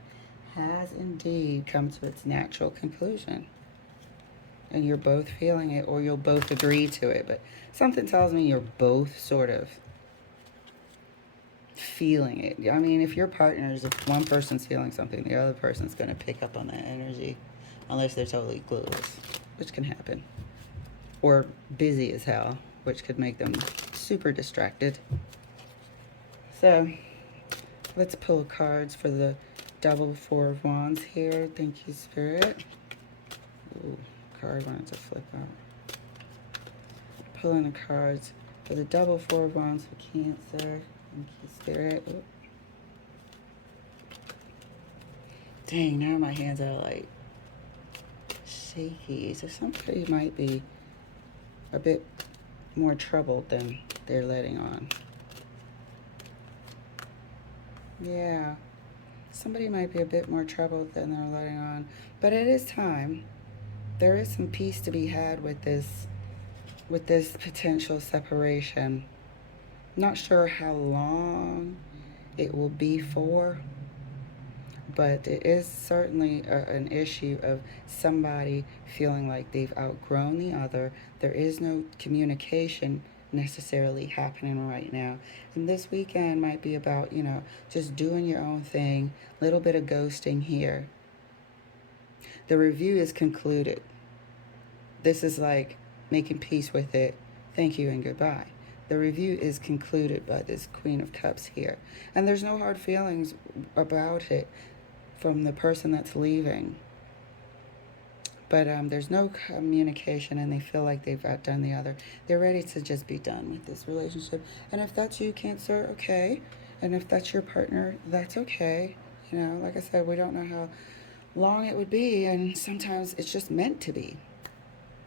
has indeed come to its natural conclusion. And you're both feeling it, or you'll both agree to it. But something tells me you're both sort of feeling it. I mean, if your partners, if one person's feeling something, the other person's going to pick up on that energy. Unless they're totally clueless, which can happen. Or busy as hell, which could make them super distracted. So, let's pull cards for the double Four of Wands here. Thank you, Spirit. Ooh, card wanted to flip out. Pulling the cards for the double Four of Wands for Cancer. Thank you, Spirit. Ooh. Dang, now my hands are like shaky. So somebody might be a bit more troubled than they're letting on. Yeah, somebody might be a bit more troubled than they're letting on. But it is time. There is some peace to be had with this potential separation. Not sure how long it will be for, but it is certainly an issue of somebody feeling like they've outgrown the other. There is no communication necessarily happening right now. And this weekend might be about, you know, just doing your own thing, a little bit of ghosting here. The review is concluded. This is like making peace with it. Thank you and goodbye. The review is concluded by this Queen of Cups here. And there's no hard feelings about it from the person that's leaving. But there's no communication, and they feel like they've outdone the other. They're ready to just be done with this relationship. And if that's you, Cancer, okay. And if that's your partner, that's okay. You know, like I said, we don't know how long it would be, and sometimes it's just meant to be.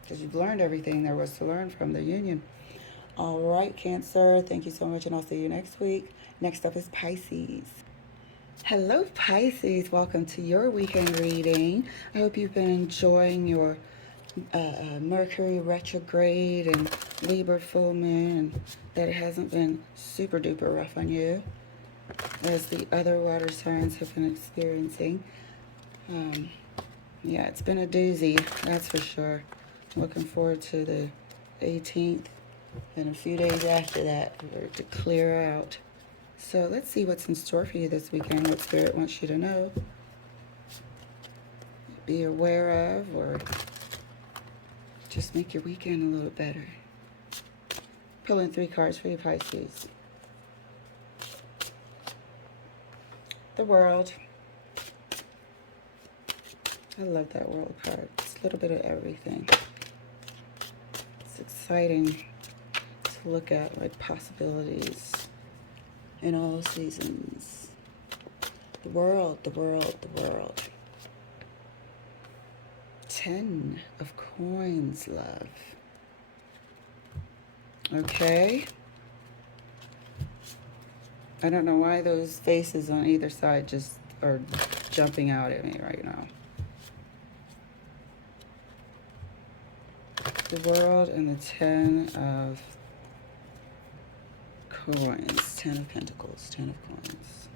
Because you've learned everything there was to learn from the union. All right, Cancer, thank you so much, and I'll see you next week. Next up is Pisces. Hello, Pisces. Welcome to your weekend reading. I hope you've been enjoying your Mercury retrograde and Libra full moon, and that it hasn't been super duper rough on you as the other water signs have been experiencing. Yeah, it's been a doozy, that's for sure. Looking forward to the 18th and a few days after that for it to clear out. So let's see what's in store for you this weekend, what Spirit wants you to know, be aware of, or just make your weekend a little better. Pulling 3 cards for you, Pisces. The World. I love that World card. It's a little bit of everything. It's exciting to look at, like, possibilities in all seasons. The world, the world, the world. 10 of coins, love. Okay. I don't know why those faces on either side just are jumping out at me right now. The World and the 10 of coins. 10 of Pentacles, 10 of coins.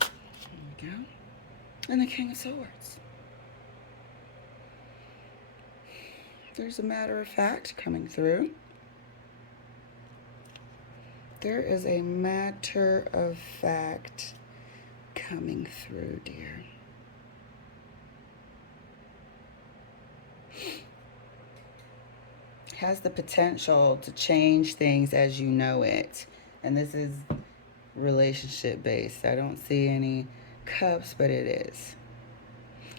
There we go. And the King of Swords. There's a matter of fact coming through. There is a matter of fact coming through, dear. Has the potential to change things as you know it. And this is relationship based. I don't see any cups, but it is.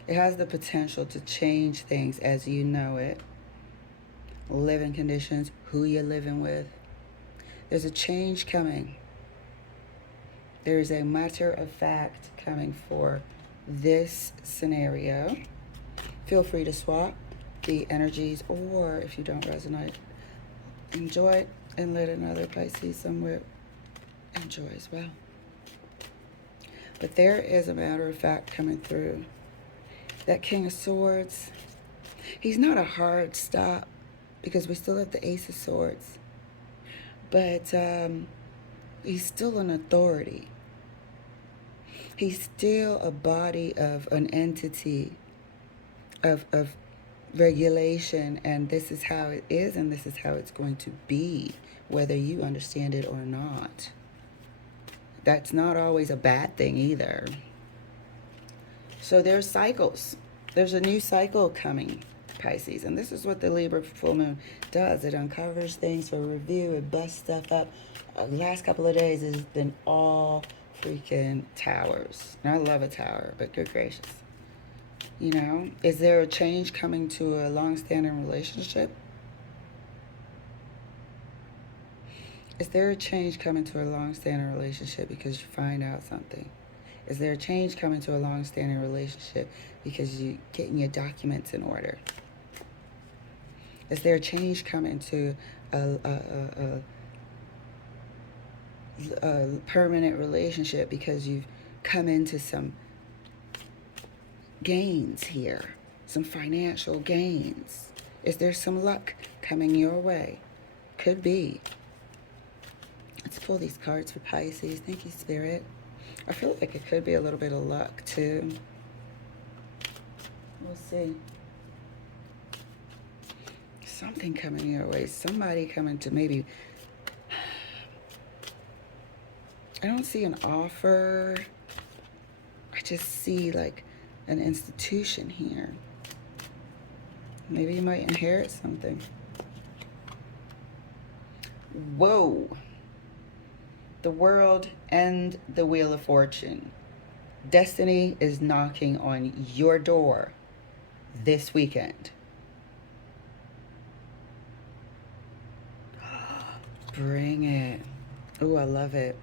It has the potential to change things as you know it. Living conditions, who you're living with. There's a change coming. There's a matter of fact coming for this scenario. Feel free to swap the energies, or if you don't resonate, enjoy it and let another Pisces somewhere enjoy as well. But there is a matter of fact coming through. That King of Swords, he's not a hard stop because we still have the Ace of Swords. But he's still an authority. He's still a body of an entity of regulation, and this is how it is, and this is how it's going to be, whether you understand it or not. That's not always a bad thing either. So there's cycles. There's a new cycle coming, Pisces, and this is what the Libra full moon does. It uncovers things for review. It busts stuff up. Last couple of days has been all freaking towers. And I love a tower, but good gracious. You know, is there a change coming to a long-standing relationship? Is there a change coming to a long-standing relationship because you find out something? Is there a change coming to a long-standing relationship because you're getting your documents in order? Is there a change coming to a permanent relationship because you've come into some gains here, some financial gains? Is there some luck coming your way? Could be. Let's pull these cards for Pisces. Thank you, Spirit. I feel like it could be a little bit of luck too. We'll see. Something coming your way. Somebody coming to maybe... I don't see an offer. I just see like an institution here. Maybe you might inherit something. Whoa. The World and the Wheel of Fortune. Destiny is knocking on your door this weekend. Bring it. Ooh, I love it.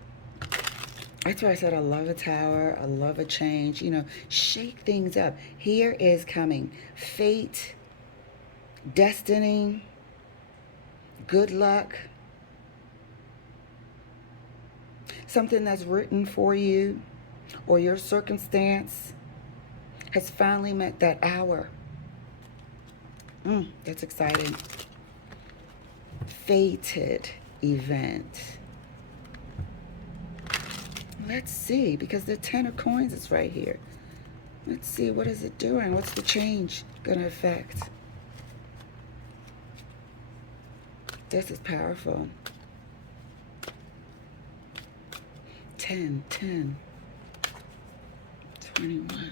That's why I said I love a tower. I love a change. You know, shake things up. Here is coming fate, destiny, good luck. Something that's written for you or your circumstance has finally met that hour. That's exciting. Fated event. Let's see, because the 10 of coins is right here. Let's see, what is it doing? What's the change going to affect? This is powerful. 10, 10, 21, 3,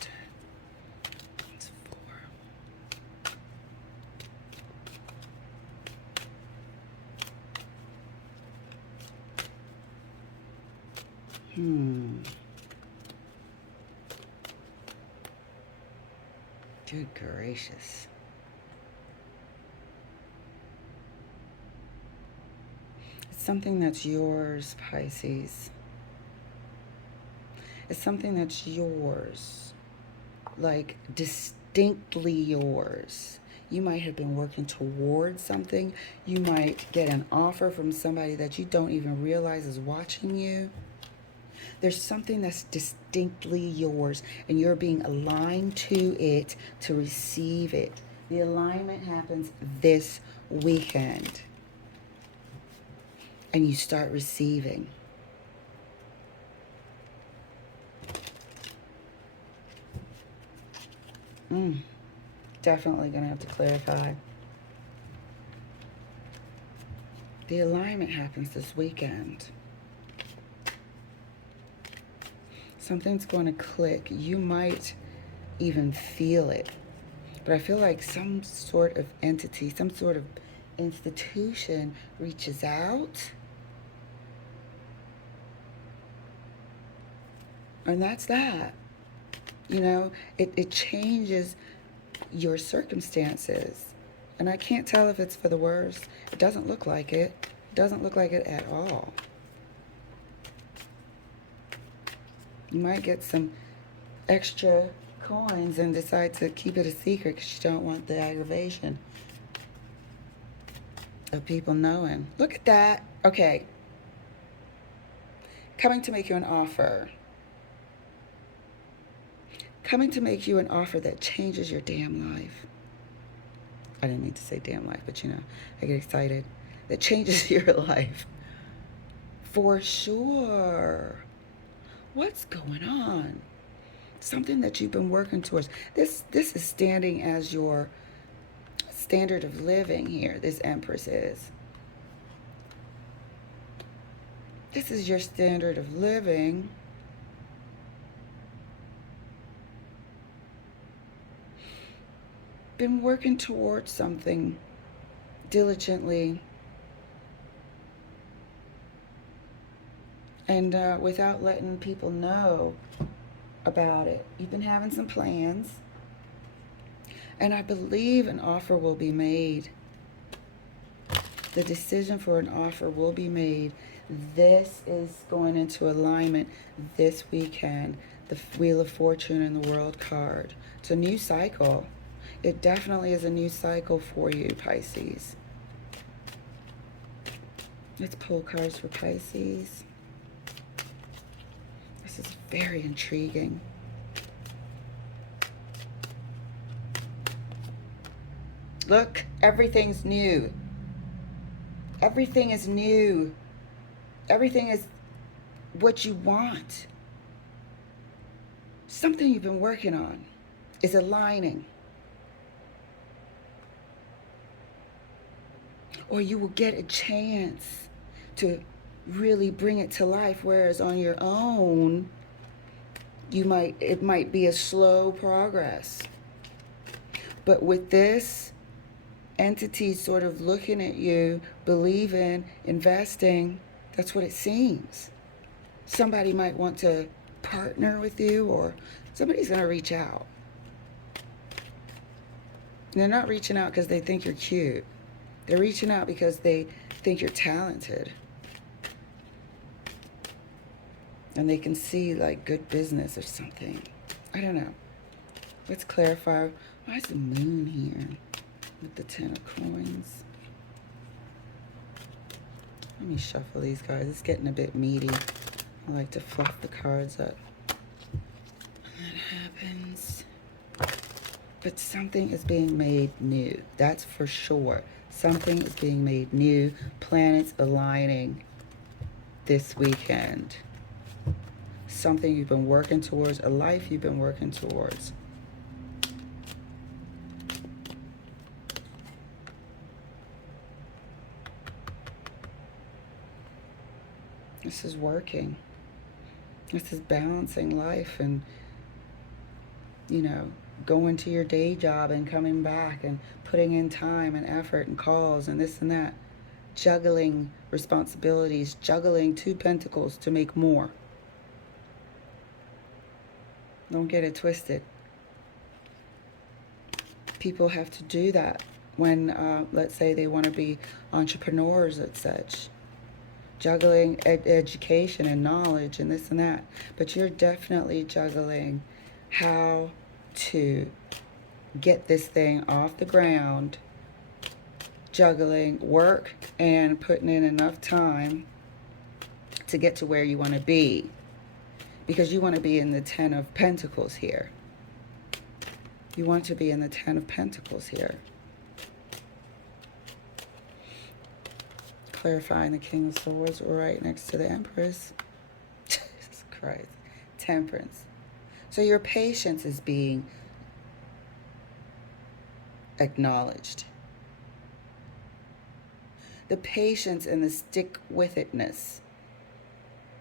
10. It's 4. Good gracious. It's something that's yours, Pisces. It's something that's yours, like distinctly yours. You might have been working towards something. You might get an offer from somebody that you don't even realize is watching you. There's something that's distinctly yours, and you're being aligned to it to receive it. The alignment happens this weekend, and you start receiving. Definitely going to have to clarify. The alignment happens this weekend. Something's going to click. You might even feel it. But I feel like some sort of entity, some sort of institution reaches out. And that's that. You know, it changes your circumstances. And I can't tell if it's for the worse. It doesn't look like it. It doesn't look like it at all. You might get some extra coins and decide to keep it a secret because you don't want the aggravation of people knowing. Look at that. Okay. Coming to make you an offer. Coming to make you an offer that changes your damn life. I didn't mean to say damn life, but you know, I get excited. That changes your life. For sure. What's going on? Something that you've been working towards. This is standing as your standard of living here. This Empress is. This is your standard of living. Been working towards something diligently and without letting people know about it. You've been having some plans, and I believe an offer will be made. The decision for an offer will be made. This is going into alignment this weekend. The Wheel of Fortune and the World card. It's a new cycle. It definitely is a new cycle for you, Pisces. Let's pull cards for Pisces. This is very intriguing. Look, everything's new. Everything is new. Everything is what you want. Something you've been working on is aligning. Or you will get a chance to really bring it to life, whereas on your own, it might be a slow progress. But with this entity sort of looking at you, believing, investing, that's what it seems. Somebody might want to partner with you, or somebody's going to reach out. They're not reaching out because they think you're cute. They're reaching out because they think you're talented. And they can see like good business or something. I don't know. Let's clarify. Why is the moon here with the 10 of coins? Let me shuffle these guys. It's getting a bit meaty. I like to fluff the cards up. And that happens. But something is being made new. That's for sure. Something is being made new. Planets aligning this weekend. Something you've been working towards. A life you've been working towards. This is working. This is balancing life and, you know, going to your day job and coming back and putting in time and effort and calls and this and that. Juggling responsibilities, juggling 2 pentacles to make more. Don't get it twisted. People have to do that when, let's say, they want to be entrepreneurs and such. Juggling education and knowledge and this and that. But you're definitely juggling how to get this thing off the ground. Juggling work and putting in enough time to get to where you want to be. Because you want to be in the 10 of Pentacles here. You want to be in the 10 of Pentacles here. Clarifying the King of Swords right next to the Empress. Jesus Christ. Temperance. So your patience is being acknowledged. The patience and the stick-with-itness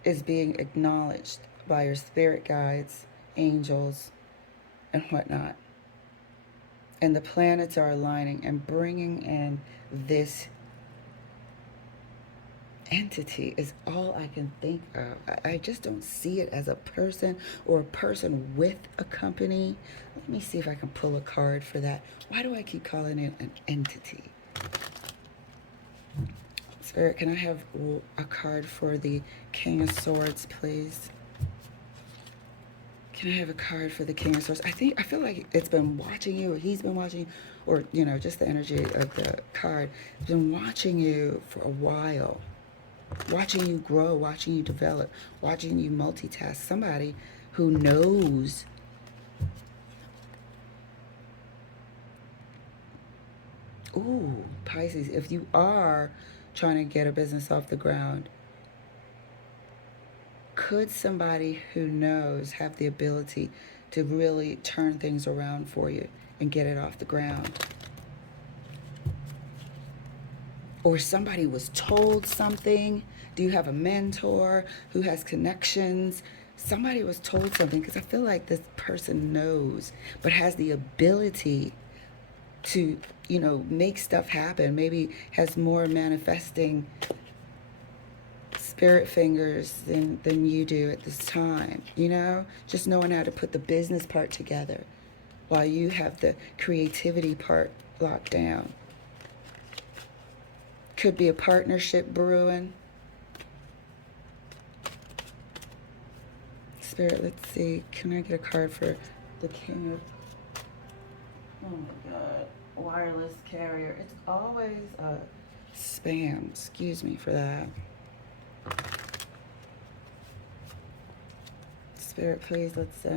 is being acknowledged by your spirit guides, angels, and whatnot. And the planets are aligning and bringing in this entity is all I can think of. I just don't see it as a person or a person with a company. Let me see if I can pull a card for that. Why do I keep calling it an entity? Spirit, can I have a card for the King of Swords, please? Can I have a card for the King of Swords? I feel like it's been watching you, or he's been watching you, or, you know, just the energy of the card. It's been watching you for a while. Watching you grow, watching you develop, watching you multitask. Somebody who knows ooh, Pisces, if you are trying to get a business off the ground, could somebody who knows have the ability to really turn things around for you and get it off the ground? Or somebody was told something. Do you have a mentor who has connections? Somebody was told something, because I feel like this person knows, but has the ability to, you know, make stuff happen. Maybe has more manifesting spirit fingers than you do at this time, you know? Just knowing how to put the business part together while you have the creativity part locked down. Could be a partnership brewing. Spirit, let's see. Can I get a card for the King of... Oh my God. Wireless carrier. It's always spam. Excuse me for that. Spirit, please, let's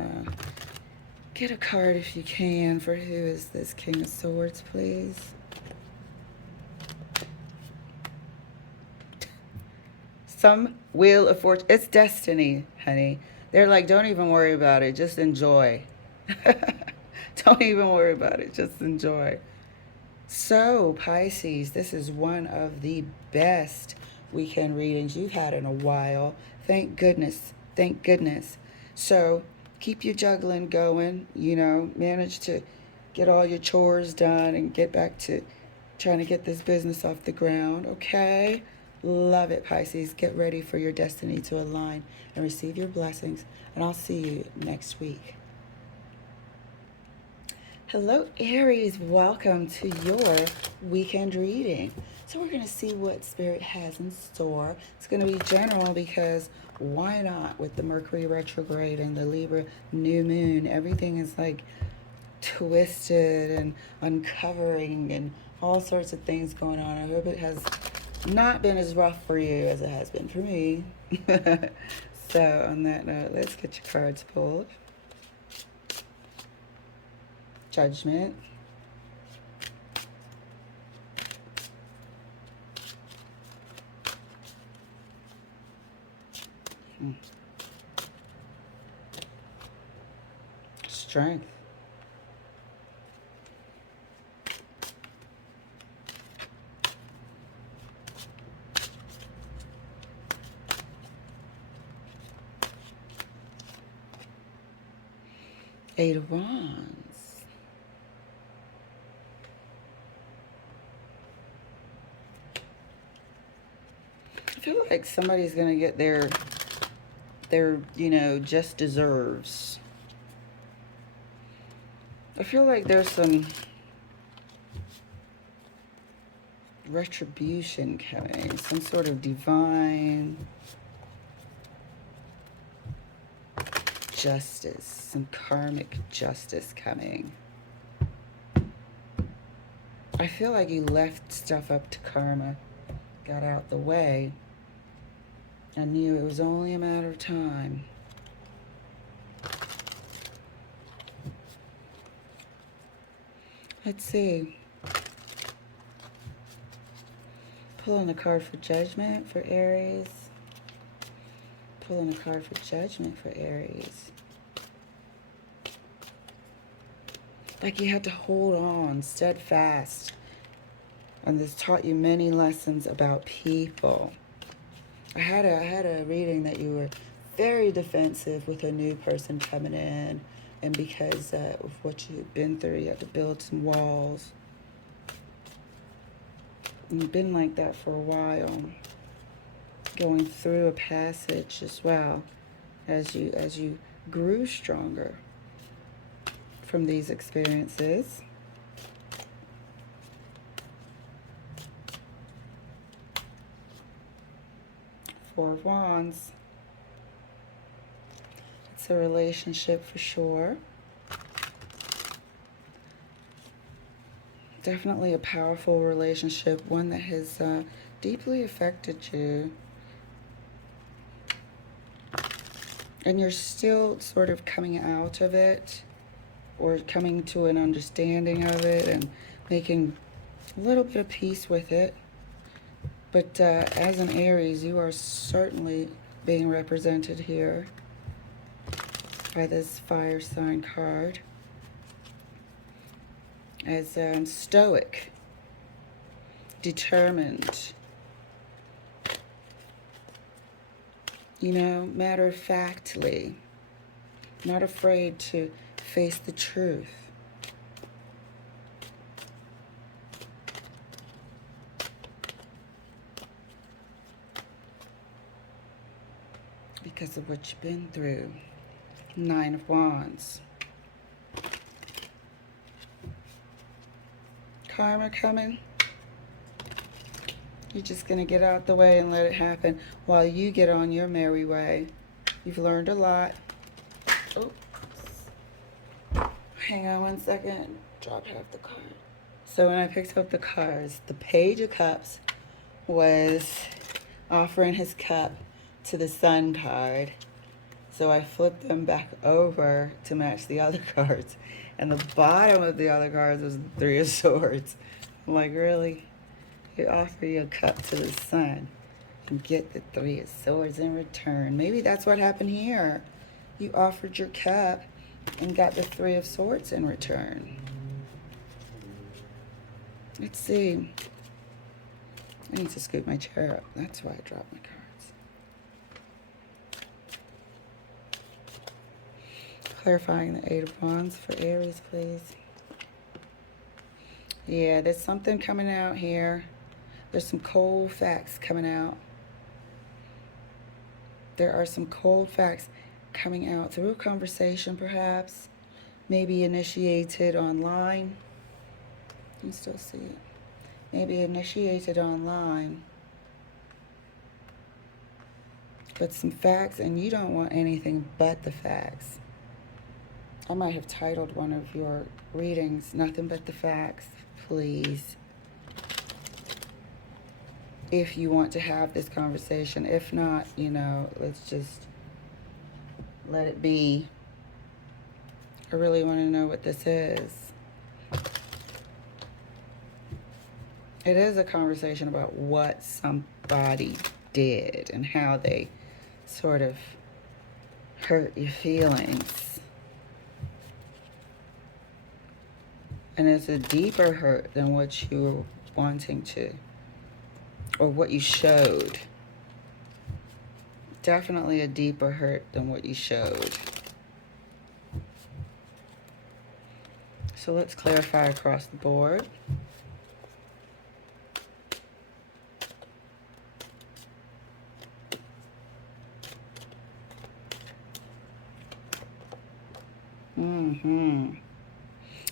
get a card if you can for who is this King of Swords, please. Some wheel of fortune. It's destiny, honey. They're like, don't even worry about it. Just enjoy. Don't even worry about it. Just enjoy. So, Pisces, this is one of the best weekend readings you've had in a while. Thank goodness. Thank goodness. So, keep your juggling going. You know, manage to get all your chores done and get back to trying to get this business off the ground, okay? Love it, Pisces. Get ready for your destiny to align and receive your blessings. And I'll see you next week. Hello, Aries. Welcome to your weekend reading. So we're going to see what Spirit has in store. It's going to be general because why not? With the Mercury retrograde and the Libra new moon, everything is like twisted and uncovering and all sorts of things going on. I hope it has not been as rough for you as it has been for me. So on that note, let's get your cards pulled. Judgment. Strength. Eight of Wands. I feel like somebody's going to get their, you know, just deserves. I feel like there's some retribution coming, some sort of divine justice, some karmic justice coming. I feel like you left stuff up to karma, got out the way. I knew it was only a matter of time. Let's see. Pulling a card for Judgment for Aries. Pulling a card for Judgment for Aries. Like you had to hold on, steadfast. And this taught you many lessons about people. I had a reading that you were very defensive with a new person coming in And because of what you've been through, you had to build some walls. And you've been like that for a while, going through a passage as well, as you grew stronger from these experiences. Four of Wands. It's a relationship for sure. Definitely a powerful relationship, one that has deeply affected you. And you're still sort of coming out of it, or coming to an understanding of it and making a little bit of peace with it. But as an Aries, you are certainly being represented here by this fire sign card as stoic, determined, you know, matter-of-factly, not afraid to face the truth. Because of what you've been through. Nine of Wands. Karma coming. You're just going to get out the way and let it happen while you get on your merry way. You've learned a lot. Oops. Hang on one second. Drop half the card. So when I picked up the cards, the Page of Cups was offering his cup to the Sun card. So I flipped them back over to match the other cards. And the bottom of the other cards was the Three of Swords. I'm like, really? You offer your cup to the Sun and get the Three of Swords in return. Maybe that's what happened here. You offered your cup and got the Three of Swords in return. Let's see. I need to scoop my chair up. That's why I dropped my cards. Clarifying the Eight of Wands for Aries, please. Yeah, there's something coming out here. There's some cold facts coming out. There are some cold facts coming out through a conversation, perhaps. Maybe initiated online. You can still see it. Maybe initiated online. But some facts, and you don't want anything but the facts. I might have titled one of your readings, Nothing But the Facts, please. If you want to have this conversation. If not, you know, let's just let it be. I really want to know what this is. It is a conversation about what somebody did and how they sort of hurt your feelings. And it's a deeper hurt than what you were wanting to, or what you showed. Definitely a deeper hurt than what you showed. So let's clarify across the board.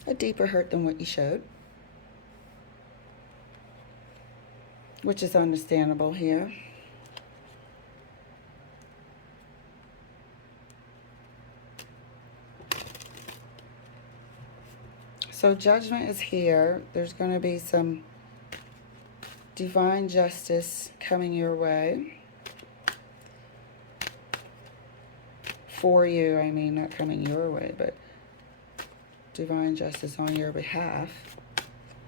A deeper hurt than what you showed, which is understandable here. So judgment is here. There's going to be some divine justice coming your way. For you, I mean, not coming your way, but divine justice on your behalf.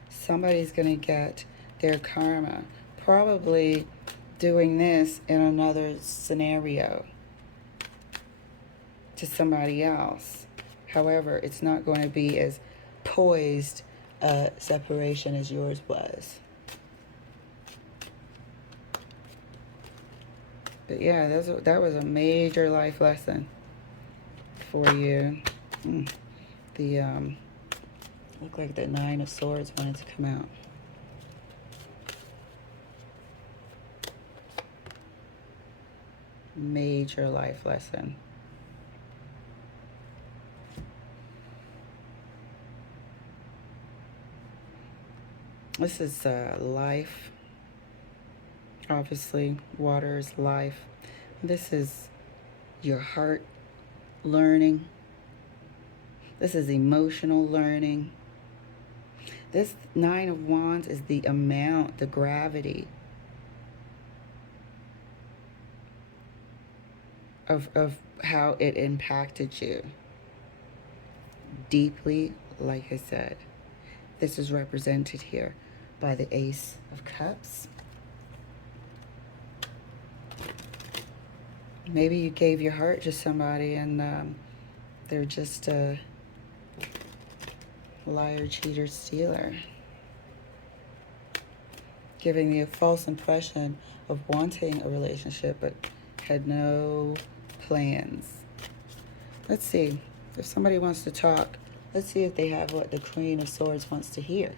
Somebody's going to get their karma. Probably doing this in another scenario to somebody else. However, it's not going to be as poised a separation as yours was. But yeah, that was a major life lesson for you. The, look like the Nine of Swords wanted to come out. Major life lesson. This is life. Obviously, water is life. This is your heart learning. This is emotional learning. This Nine of Wands is the amount, the gravity of how it impacted you. Deeply, like I said. This is represented here by the Ace of Cups. Maybe you gave your heart to somebody and they're just a liar, cheater, stealer. Giving you a false impression of wanting a relationship but had no plans. Let's see if somebody wants to talk. Let's see if they have what the Queen of Swords wants to hear.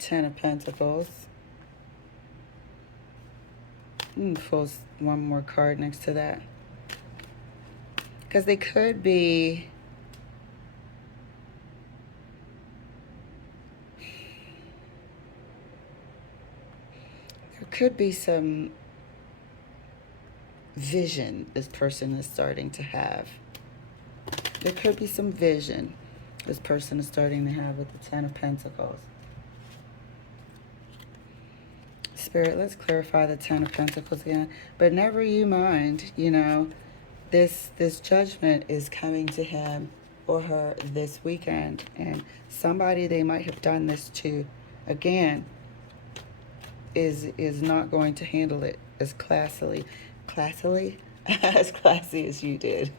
Ten of Pentacles. Pulls one more card next to that. Because they could be... There could be some vision this person is starting to have. There could be some vision this person is starting to have with the Ten of Pentacles. Spirit, let's clarify the Ten of Pentacles again. But never you mind, you know, this judgment is coming to him or her this weekend. And somebody they might have done this to, again, is not going to handle it as classily as classy as you did.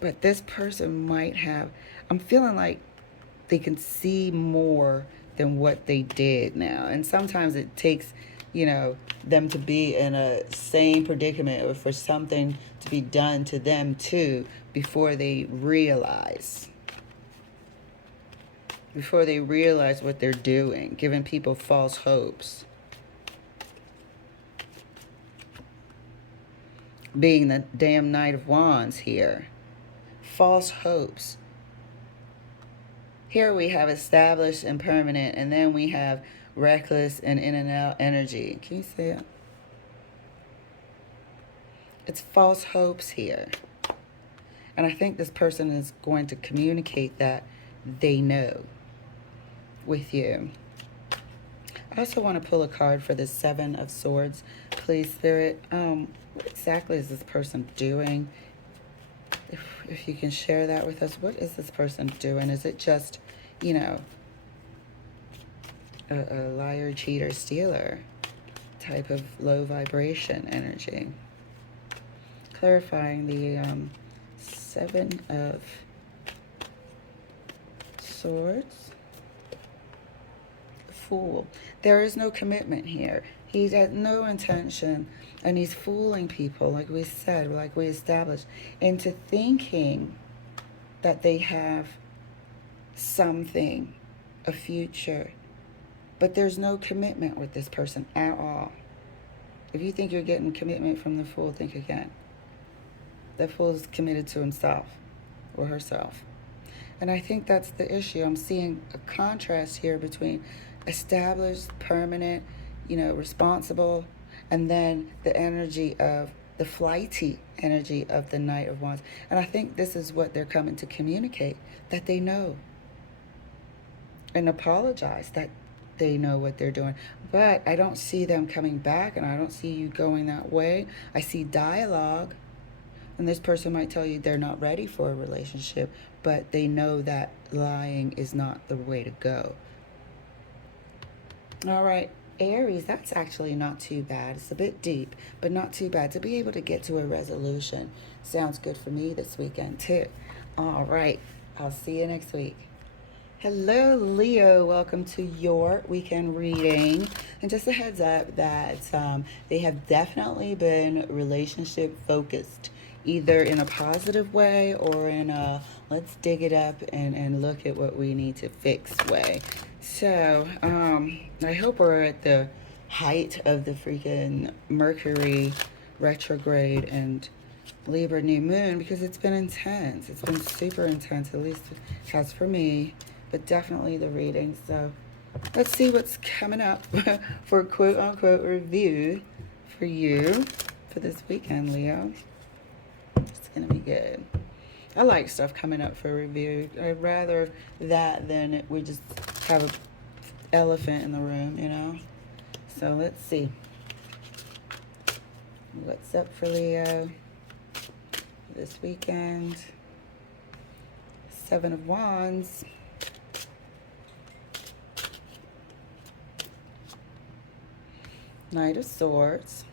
But this person might have, I'm feeling like they can see more than what they did now. And sometimes it takes, you know, them to be in a same predicament or for something to be done to them too before they realize. Before they realize what they're doing, giving people false hopes. Being the damn Knight of Wands here. False hopes. Here we have established and permanent, and then we have reckless and in and out energy. Can you see it? It's false hopes here. And I think this person is going to communicate that they know with you. I also want to pull a card for the Seven of Swords. Please, Spirit, what exactly is this person doing? If you can share that with us, what is this person doing? Is it just, you know, a liar, cheater, stealer type of low vibration energy? Clarifying the Seven of Swords. Fool. There is no commitment here. He has no intention, and he's fooling people, like we said, like we established, into thinking that they have something, a future. But there's no commitment with this person at all. If you think you're getting commitment from the Fool, think again. The Fool is committed to himself or herself. And I think that's the issue. I'm seeing a contrast here between established, permanent, you know, responsible, and then the energy of the flighty energy of the Knight of Wands. And I think this is what they're coming to communicate, that they know and apologize that they know what they're doing. But I don't see them coming back, and I don't see you going that way. I see dialogue, and this person might tell you they're not ready for a relationship, but they know that lying is not the way to go. All right, Aries, that's actually not too bad. It's a bit deep, but not too bad. To be able to get to a resolution sounds good for me this weekend too. All right, I'll see you next week. Hello, Leo. Welcome to your weekend reading. And just a heads up that they have definitely been relationship focused, either in a positive way or in a let's dig it up and look at what we need to fix way. So I hope we're at the height of the freaking Mercury retrograde and Libra new moon, because it's been intense. It's been super intense, at least it has for me, but definitely the reading. So let's see what's coming up for quote unquote review for you for this weekend, Leo. It's gonna be good. I like stuff coming up for review. I'd rather that than we just have an elephant in the room, you know? So let's see. What's up for Leo this weekend? Seven of Wands. Knight of Swords.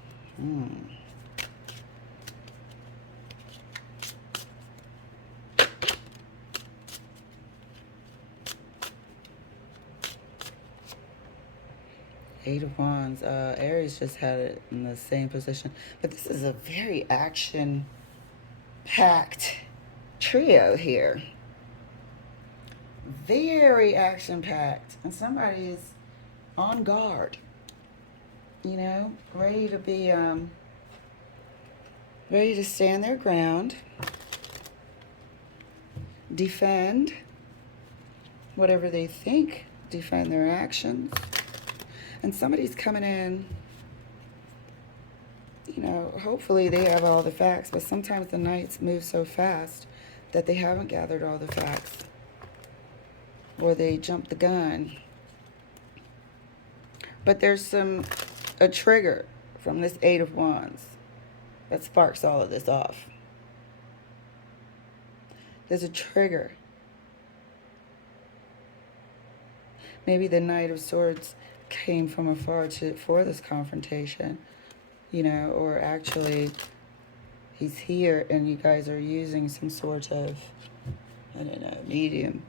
Eight of Wands. Aries just had it in the same position. But this is a very action-packed trio here. Very action-packed. And somebody is on guard. You know, ready to be, ready to stand their ground. Defend whatever they think. Defend their actions. And somebody's coming in, you know, hopefully they have all the facts, but sometimes the nights move so fast that they haven't gathered all the facts, or they jump the gun. But there's a trigger from this Eight of Wands that sparks all of this off. There's a trigger. Maybe the Knight of Swords came from afar for this confrontation, you know, or actually he's here and you guys are using some sort of, I don't know, medium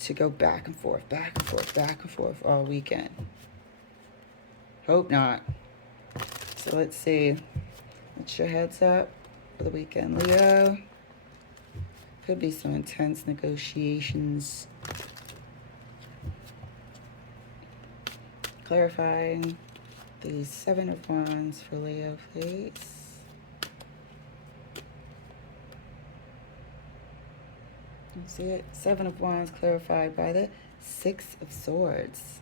to go back and forth, back and forth, back and forth all weekend. Hope not. So let's see. What's your heads up for the weekend, Leo? Could be some intense negotiations. Clarifying the Seven of Wands for Leo, please. You see it? Seven of Wands clarified by the Six of Swords.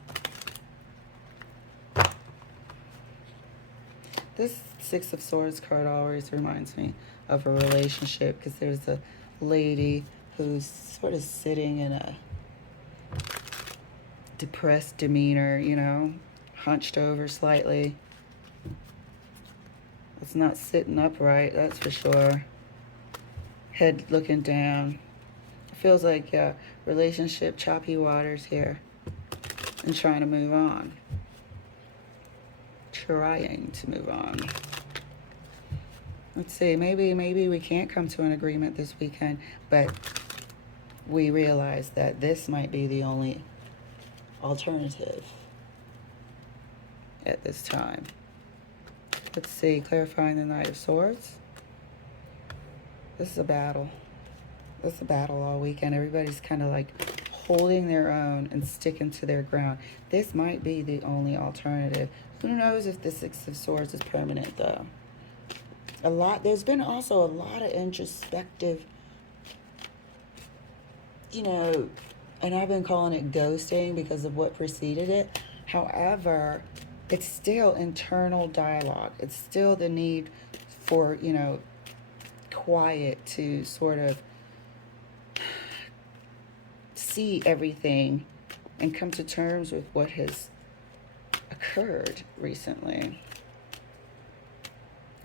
This Six of Swords card always reminds me of a relationship, because there's a lady who's sort of sitting in a depressed demeanor, you know, hunched over slightly. It's not sitting upright, that's for sure. Head looking down. It feels like relationship choppy waters here, and trying to move on. Trying to move on. Let's see, maybe we can't come to an agreement this weekend, but we realize that this might be the only alternative at this time. Let's see, clarifying the Knight of Swords. This is a battle. This is a battle all weekend. Everybody's kind of like holding their own and sticking to their ground. This might be the only alternative. Who knows if the Six of Swords is permanent, though. There's been also a lot of introspective, you know, and I've been calling it ghosting because of what preceded it. However, it's still internal dialogue. It's still the need for, you know, quiet to sort of see everything and come to terms with what has occurred recently.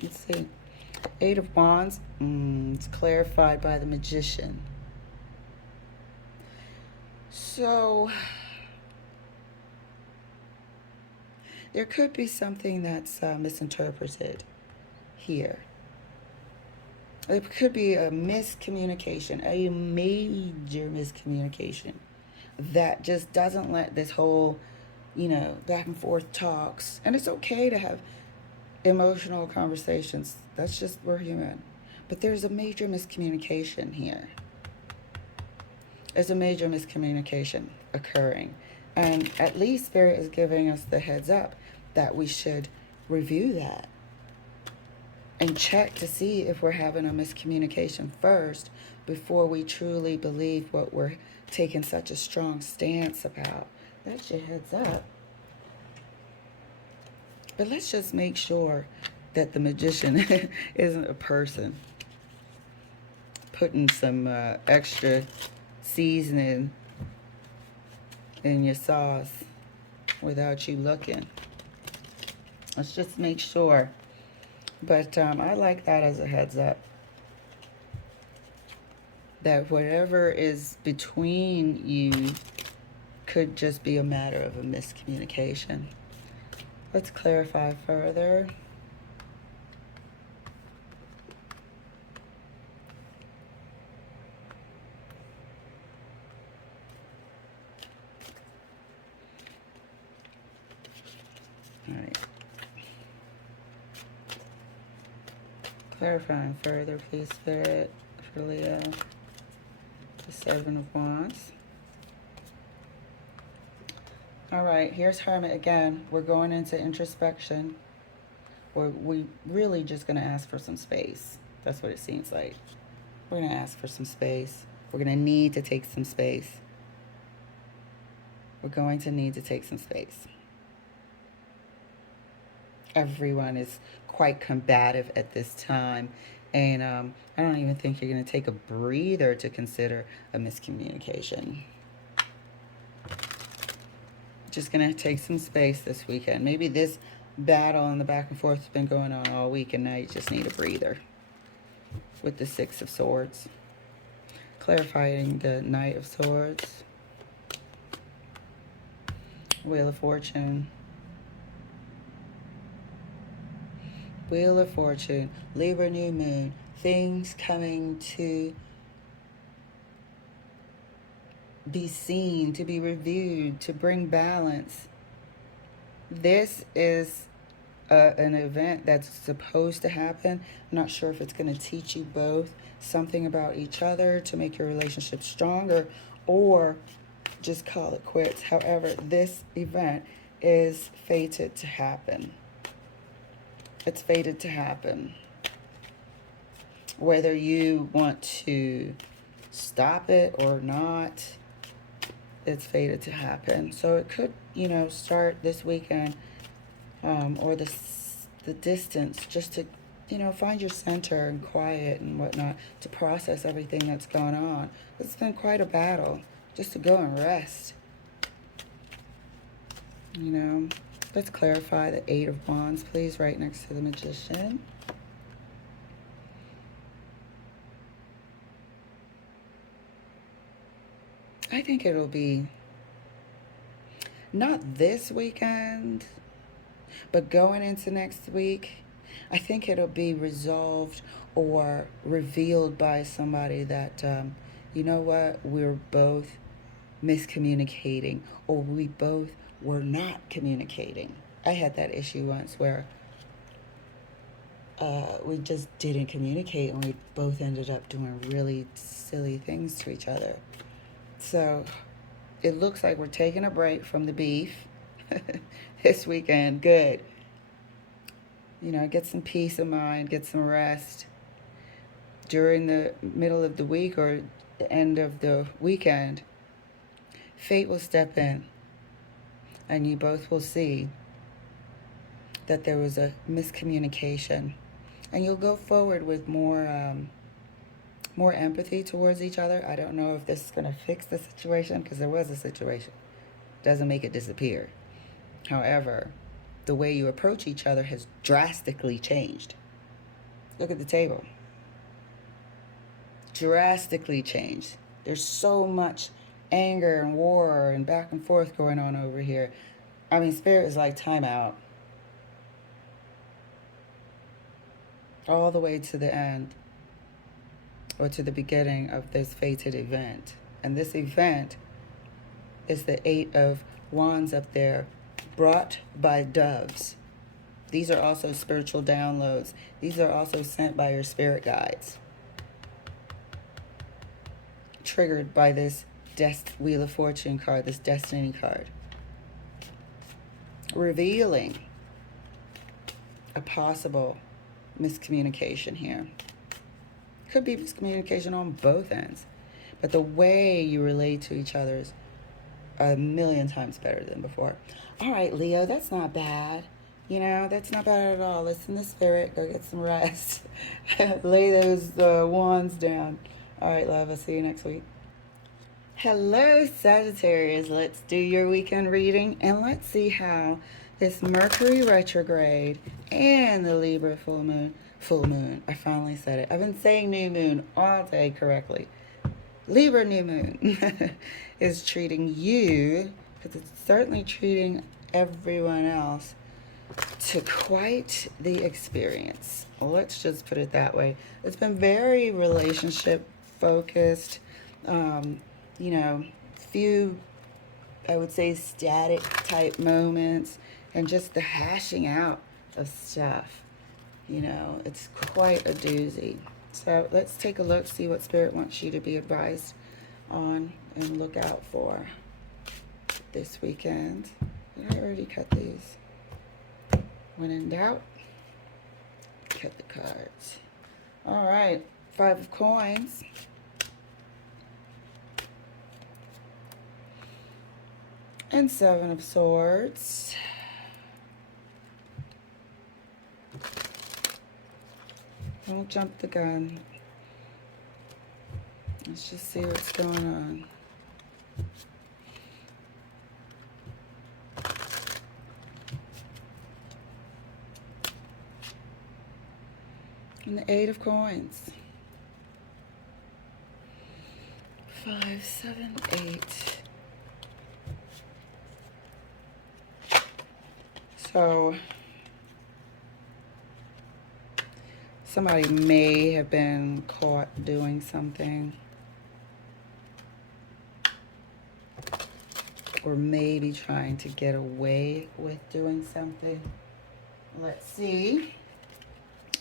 Let's see. Eight of Wands. It's clarified by the Magician. So there could be something that's misinterpreted here. There could be a miscommunication, a major miscommunication that just doesn't let this whole, back and forth talks. And it's okay to have emotional conversations. That's just, we're human. But there's a major miscommunication here. There's a major miscommunication occurring. And at least Spirit is giving us the heads up that we should review that and check to see if we're having a miscommunication first before we truly believe what we're taking such a strong stance about. That's your heads up. But let's just make sure that the magician isn't a person putting some extra seasoning in your sauce without you looking. Let's just make sure. But I like that as a heads up. That whatever is between you could just be a matter of a miscommunication. Let's clarify further. All right. Clarifying further, please, Spirit, for Leo. The Seven of Wands. All right, here's Hermit again. We're going into introspection. We really just going to ask for some space. That's what it seems like. We're going to ask for some space. We're going to need to take some space. We're going to need to take some space. Everyone is quite combative at this time. And I don't even think you're going to take a breather to consider a miscommunication. Just going to take some space this weekend. Maybe this battle and the back and forth has been going on all week, and now you just need a breather. With the Six of Swords. Clarifying the Knight of Swords. Wheel of Fortune. Wheel of Fortune. Libra new moon. Things coming to be seen, to be reviewed, to bring balance. This is an event that's supposed to happen. I'm not sure if it's going to teach you both something about each other to make your relationship stronger, or just call it quits. However, this event is fated to happen. It's fated to happen. Whether you want to stop it or not, it's fated to happen. So it could, start this weekend, or the distance, just to, find your center and quiet and whatnot, to process everything that's gone on. It's been quite a battle, just to go and rest. Let's clarify the Eight of Wands, please, right next to the Magician. I think it'll be not this weekend, but going into next week, I think it'll be resolved or revealed by somebody that, you know what, we're both miscommunicating, or we both were not communicating. I had that issue once where we just didn't communicate, and we both ended up doing really silly things to each other. So it looks like we're taking a break from the beef this weekend. Good. Get some peace of mind, get some rest. During the middle of the week or the end of the weekend, fate will step in, and you both will see that there was a miscommunication, and you'll go forward with more empathy towards each other. I don't know if this is going to fix the situation, because there was a situation. Doesn't make it disappear. However, the way you approach each other has drastically changed. Look at the table. Drastically changed. There's so much anger and war and back and forth going on over here. I mean, Spirit is like timeout. All the way to the end, or to the beginning of this fated event. And this event is the 8 of Wands up there, brought by doves. These are also spiritual downloads. These are also sent by your spirit guides. Triggered by this Wheel of Fortune card, this Destiny card. Revealing a possible miscommunication here. Could be miscommunication on both ends. But the way you relate to each other is a million times better than before. All right, Leo, that's not bad. You know, that's not bad at all. Listen to spirit. Go get some rest. Lay those wands down. All right, love. I'll see you next week. Hello, Sagittarius. Let's do your weekend reading. And let's see how this Mercury retrograde and the Libra full moon. I finally said it. I've been saying new moon all day correctly. Libra new moon is treating you, because it's certainly treating everyone else, to quite the experience. Let's just put it that way. It's been very relationship focused. You know, few, I would say, static type moments, and just the hashing out of stuff. You know, it's quite a doozy. So let's take a look, see what Spirit wants you to be advised on and look out for this weekend. Did I already cut these? When in doubt, cut the cards. All right, 5 of coins. And 7 of swords. Don't jump the gun. Let's just see what's going on. And the 8 of coins. 5, 7, 8. So somebody may have been caught doing something, or maybe trying to get away with doing something. Let's see.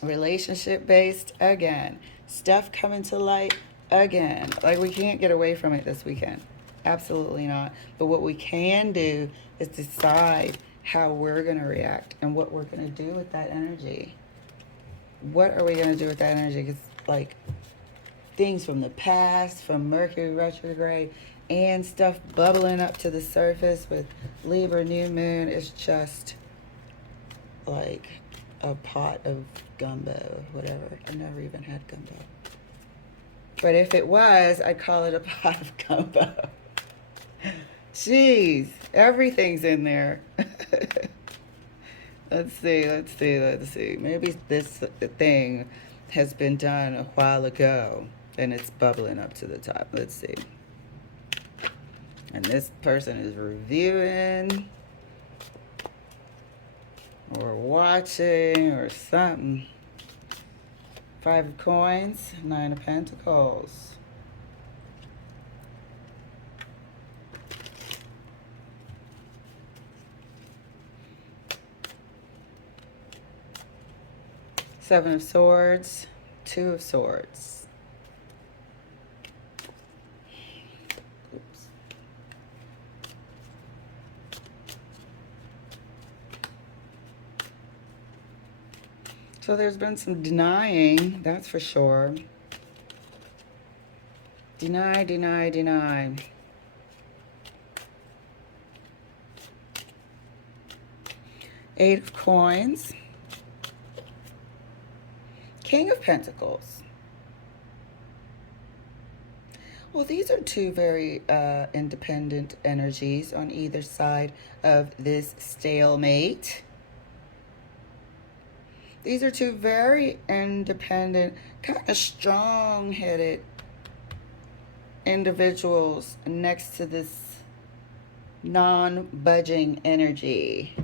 Relationship based again. Stuff coming to light again. Like, we can't get away from it this weekend. Absolutely not. But what we can do is decide how we're going to react and what we're going to do with that energy. What are we going to do with that energy? Because, like, things from the past, from Mercury retrograde, and stuff bubbling up to the surface with Libra new moon is just like a pot of gumbo, whatever. I've never even had gumbo. But if it was, I'd call it a pot of gumbo. Jeez, everything's in there. Let's see. Maybe this thing has been done a while ago and it's bubbling up to the top. Let's see. And this person is reviewing or watching or something. 5 of coins, 9 of pentacles. Seven of swords, 2 of swords. Oops. So there's been some denying, that's for sure. Deny. 8 of coins. King of Pentacles. Well, these are 2 very independent energies on either side of this stalemate. These are 2 very independent, kind of strong-headed individuals next to this non-budging energy.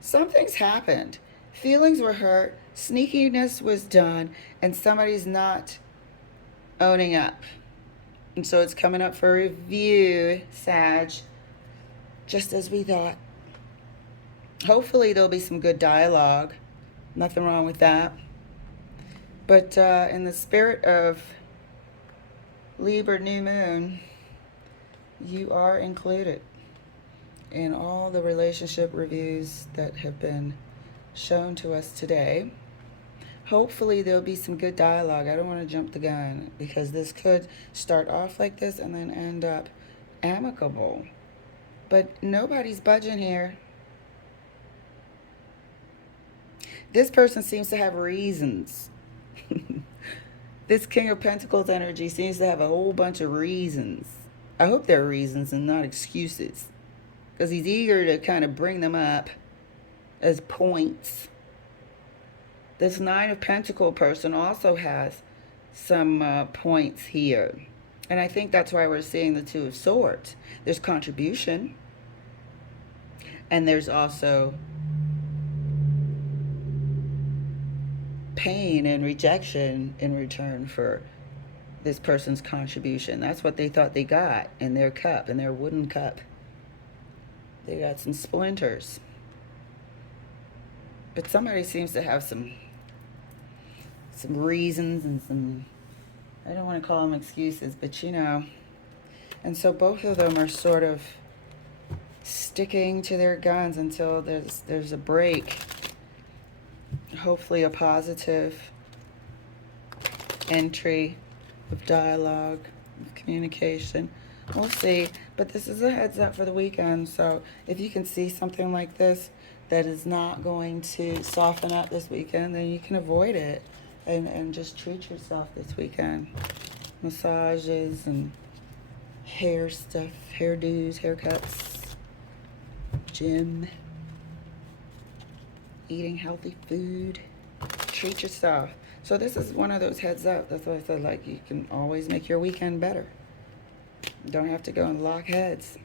Something's happened. Feelings were hurt. Sneakiness was done, and somebody's not owning up. And so it's coming up for review, Sag, just as we thought. Hopefully there'll be some good dialogue. Nothing wrong with that. But in the spirit of Libra new moon, you are included in all the relationship reviews that have been shown to us today. Hopefully there'll be some good dialogue. I don't want to jump the gun, because this could start off like this and then end up amicable. But nobody's budging here. This person seems to have reasons. This King of Pentacles energy seems to have a whole bunch of reasons. I hope they're reasons and not excuses, because he's eager to kind of bring them up as points. This Nine of Pentacles person also has some points here. And I think that's why we're seeing the Two of Swords. There's contribution. And there's also pain and rejection in return for this person's contribution. That's what they thought they got in their cup, in their wooden cup. They got some splinters. But somebody seems to have some reasons and some, I don't want to call them excuses, but you know. And so both of them are sort of sticking to their guns until there's a break. Hopefully a positive entry of dialogue, of communication. We'll see. But this is a heads up for the weekend. So if you can see something like this that is not going to soften up this weekend, then you can avoid it and just treat yourself this weekend. Massages and hair stuff, hairdos, haircuts, gym, eating healthy food. Treat yourself. So this is one of those heads up. That's why I said, like, you can always make your weekend better. You don't have to go and lock heads.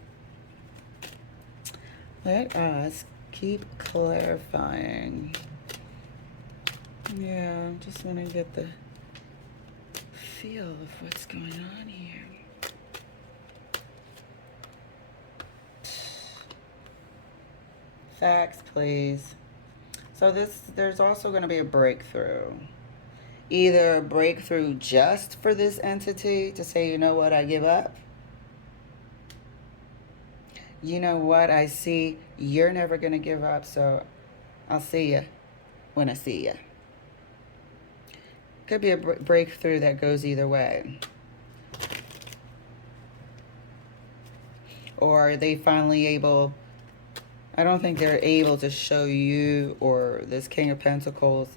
Let us keep clarifying. Yeah, just want to get the feel of what's going on here. Facts, please. So there's also going to be a breakthrough. Either a breakthrough just for this entity to say, you know what, I give up. You know what, I see you're never going to give up, so I'll see you when I see you. Could be a breakthrough that goes either way. Or are they finally able, I don't think they're able to show you or this King of Pentacles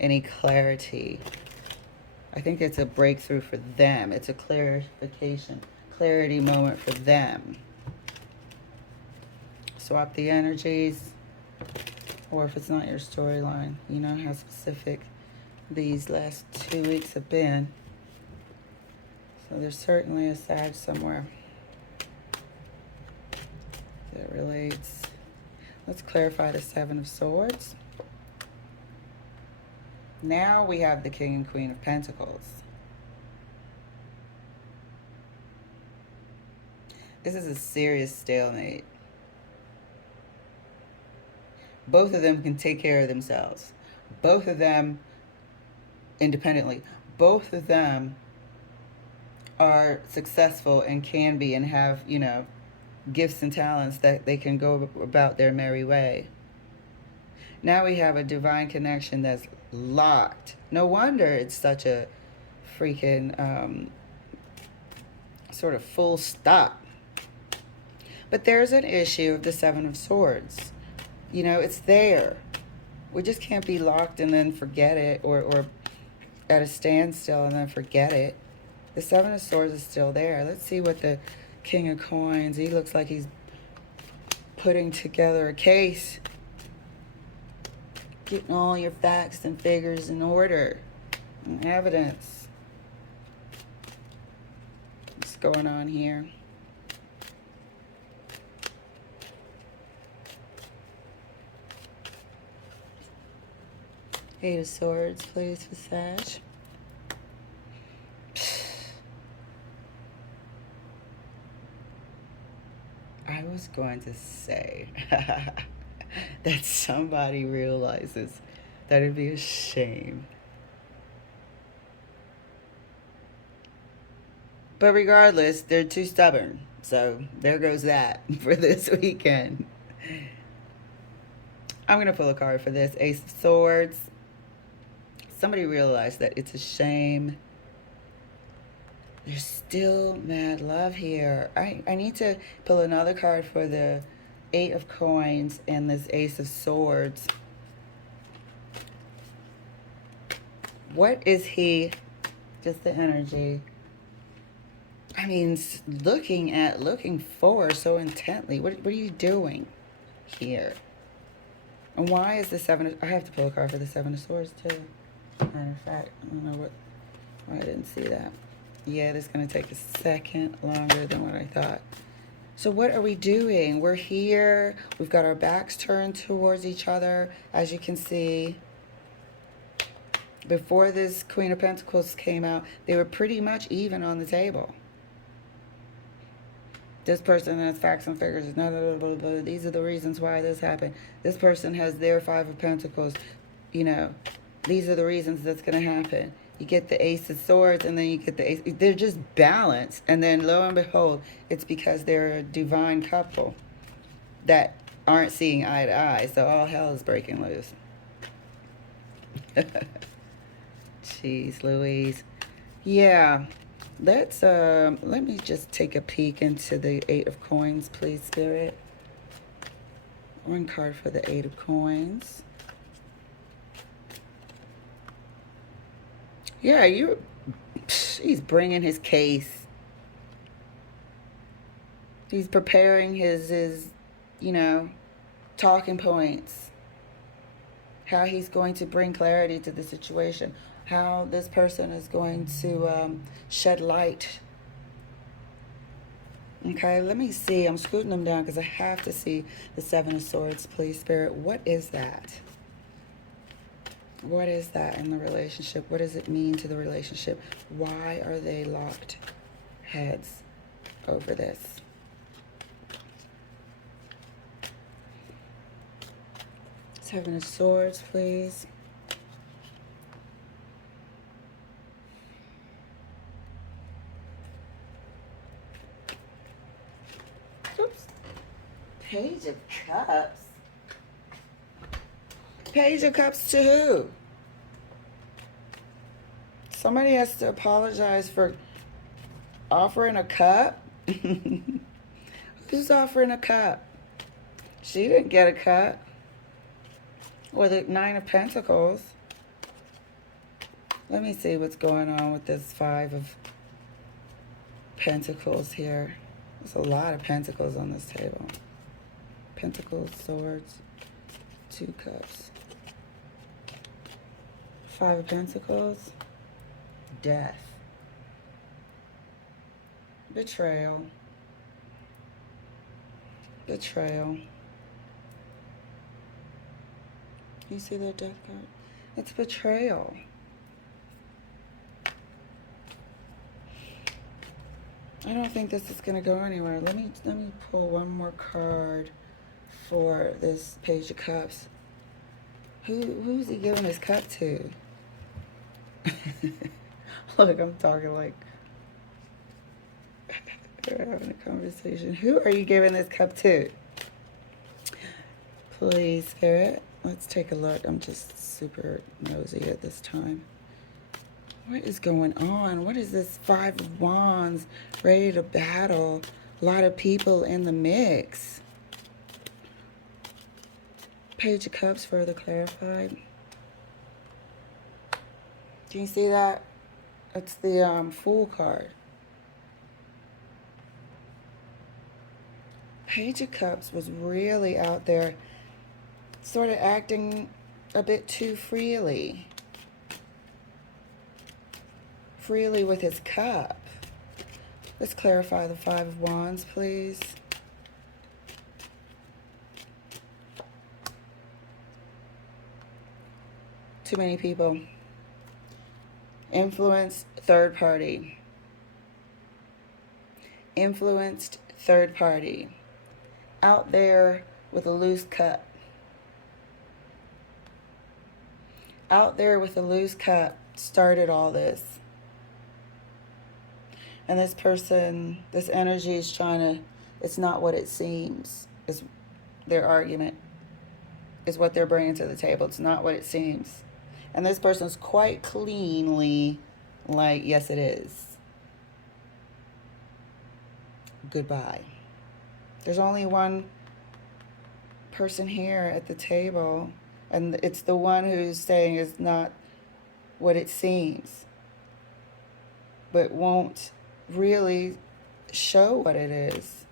any clarity. I think it's a breakthrough for them. It's a clarification, clarity moment for them. Swap the energies. Or if it's not your storyline, you know how specific these last 2 weeks have been. So there's certainly a Sag somewhere that relates. Let's clarify the Seven of Swords. Now we have the King and Queen of Pentacles. This is a serious stalemate. Both of them can take care of themselves. Both of them independently. Both of them are successful and can be and have, you know, gifts and talents that they can go about their merry way. Now we have a divine connection that's locked. No wonder it's such a freaking sort of full stop. But there's an issue of the Seven of Swords. You know, it's there. We just can't be locked and then forget it, or at a standstill and then forget it. The Seven of Swords is still there. Let's see what the King of Coins, he looks like he's putting together a case. Getting all your facts and figures in order. And evidence. What's going on here? Eight of Swords, please, for Sag. I was going to say that somebody realizes that it'd be a shame. But regardless, they're too stubborn. So there goes that for this weekend. I'm going to pull a card for this. Ace of Swords. Somebody realized that it's a shame. There's still mad love here. I need to pull another card for the Eight of Coins and this Ace of Swords. What is he, just the energy, I mean, looking for so intently? What are you doing here? And why is the I have to pull a card for the Seven of Swords too. Matter of fact, I don't know why I didn't see that. Yeah, it's going to take a second longer than what I thought. So what are we doing? We're here. We've got our backs turned towards each other, as you can see. Before this Queen of Pentacles came out, they were pretty much even on the table. This person has facts and figures. Blah, blah, blah, blah. These are the reasons why this happened. This person has their Five of Pentacles. You know, these are the reasons that's going to happen. You get the Ace of Swords, and then you get the Ace. They're just balanced. And then, lo and behold, it's because they're a divine couple that aren't seeing eye to eye. So all hell is breaking loose. Jeez Louise. Yeah. Let me just take a peek into the Eight of Coins, please, Spirit. One card for the Eight of Coins. Yeah, he's bringing his case. He's preparing his, you know, talking points. How he's going to bring clarity to the situation. How this person is going to shed light. Okay, let me see. I'm scooting them down because I have to see the Seven of Swords, please, Spirit. What is that? What is that in the relationship? What does it mean to the relationship? Why are they locked heads over this? Seven of Swords, please. Oops. Page of Cups. Page of Cups to who? Somebody has to apologize for offering a cup? Who's offering a cup? She didn't get a cup. Or the Nine of Pentacles. Let me see what's going on with this Five of Pentacles here. There's a lot of pentacles on this table. Pentacles, Swords, Two Cups. Five of Pentacles. Death. Betrayal. Betrayal. You see that Death card? It's betrayal. I don't think this is going to go anywhere. Let me pull one more card for this Page of Cups. Who's he giving his cup to? Look, I'm talking like we're having a conversation. Who are you giving this cup to? Please, Spirit. Let's take a look. I'm just super nosy at this time. What is going on? What is this Five of Wands? Ready to battle. A lot of people in the mix. Page of Cups further clarified. Do you see that? It's the Fool card. Page of Cups was really out there, sort of acting a bit too freely. Freely with his cup. Let's clarify the Five of Wands, please. Too many people. Influenced third party. Influenced third party. out there with a loose cup. Out there with a loose cup started all this. And this person, this energy is trying to, it's not what it seems. It's their argument is what they're bringing to the table. It's not what it seems. And this person's quite cleanly like, yes, it is. Goodbye. There's only one person here at the table, and it's the one who's saying it's not what it seems, but won't really show what it is.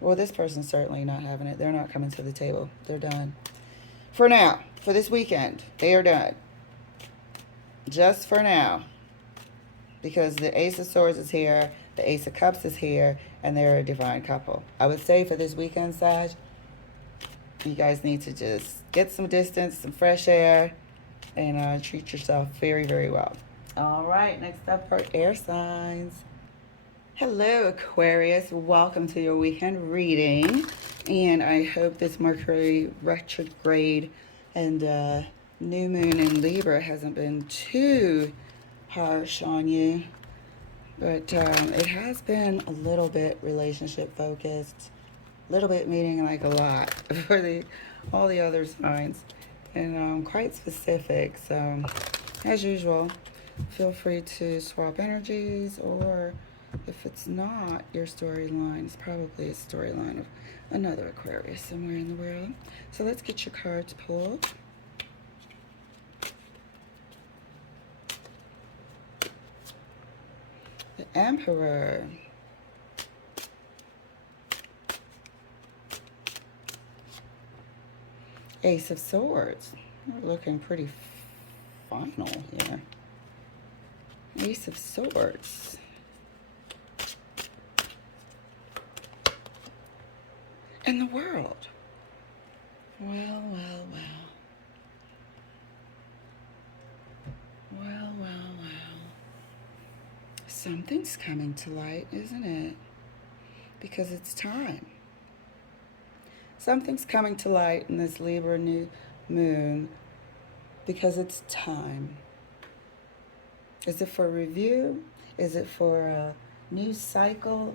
Well, this person's certainly not having it. They're not coming to the table. They're done. For now, for this weekend, they are done. Just for now. Because the Ace of Swords is here, the Ace of Cups is here, and they're a divine couple. I would say for this weekend, Sag, you guys need to just get some distance, some fresh air, and treat yourself very, very well. All right, next up are air signs. Hello, Aquarius. Welcome to your weekend reading. And I hope this Mercury retrograde and new moon in Libra hasn't been too harsh on you. But it has been a little bit relationship focused, a little bit meaning like a lot for all the other signs, and quite specific. So as usual, feel free to swap energies, or if it's not your storyline, it's probably a storyline of another Aquarius somewhere in the world. So let's get your cards pulled. The Emperor. Ace of Swords. We're looking pretty final here. Ace of Swords. And the World. Well, well, well. Well, well, well. Something's coming to light, isn't it? Because it's time. Something's coming to light in this Libra new moon because it's time. Is it for review? Is it for a new cycle?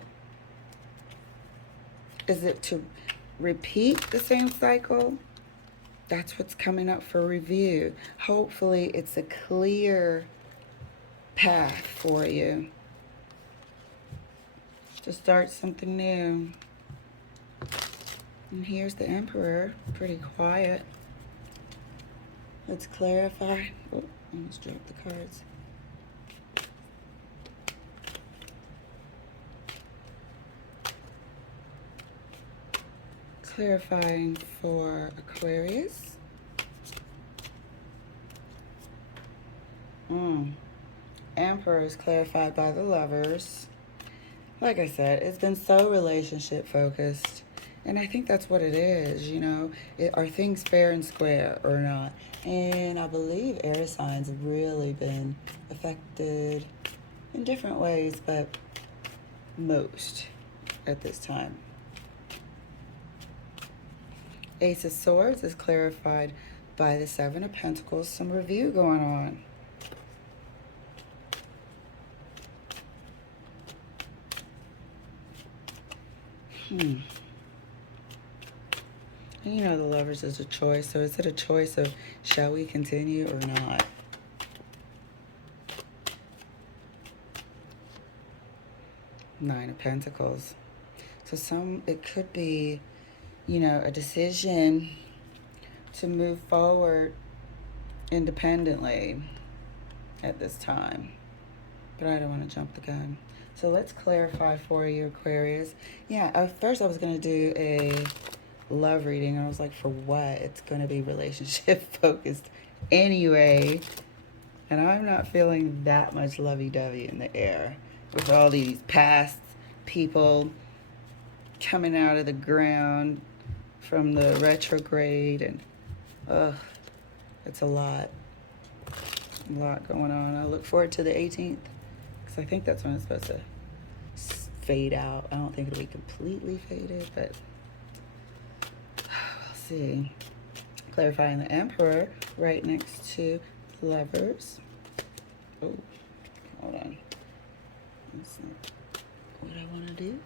Is it to repeat the same cycle? That's what's coming up for review. Hopefully it's a clear path for you to start something new. And here's the Emperor, pretty quiet. Let's clarify. Oh, I almost dropped the cards. Clarifying for Aquarius. Emperor is clarified by the Lovers. Like I said, it's been so relationship focused. And I think that's what it is, you know. Are things fair and square or not? And I believe air signs have really been affected in different ways, but most at this time. Ace of Swords is clarified by the Seven of Pentacles. Some review going on. And you know the Lovers is a choice. So is it a choice of shall we continue or not? Nine of Pentacles. So it could be, you know, a decision to move forward independently at this time. But I don't want to jump the gun. So let's clarify for you, Aquarius. Yeah, at first I was going to do a love reading. And I was like, for what? It's going to be relationship focused anyway. And I'm not feeling that much lovey-dovey in the air with all these past people coming out of the ground from the retrograde, and it's a lot going on. I look forward to the 18th because I think that's when it's supposed to fade out. I don't think it'll be completely faded, but see. Clarifying the Emperor right next to Lovers. Oh, hold on. That's not what I want to do.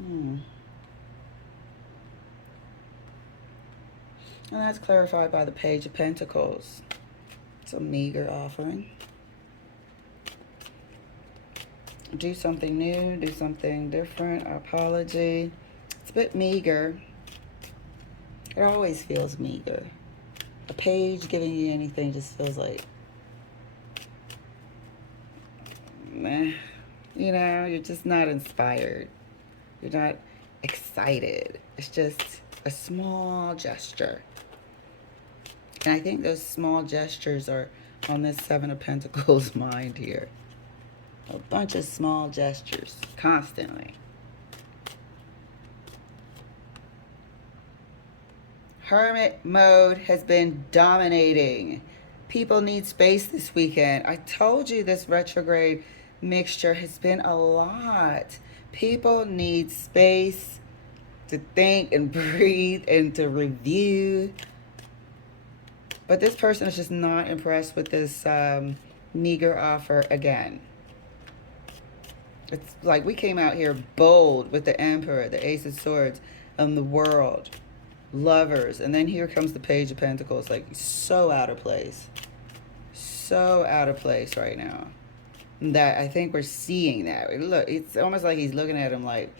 And that's clarified by the Page of Pentacles. It's a meager offering. Do something new, do something different, apology. It's a bit meager. It always feels meager. A page giving you anything just feels like, meh. You know, you're just not inspired. You're not excited. It's just a small gesture. And I think those small gestures are on this Seven of Pentacles mind here. A bunch of small gestures constantly. Hermit mode has been dominating. People need space this weekend. I told you this retrograde mixture has been a lot. People need space to think and breathe and to review. But this person is just not impressed with this meager offer again. It's like we came out here bold with the Emperor, the Ace of Swords, and the World, Lovers, and then here comes the Page of Pentacles. Like, so out of place. So out of place right now. That I think we're seeing that. Look, it's almost like he's looking at him like,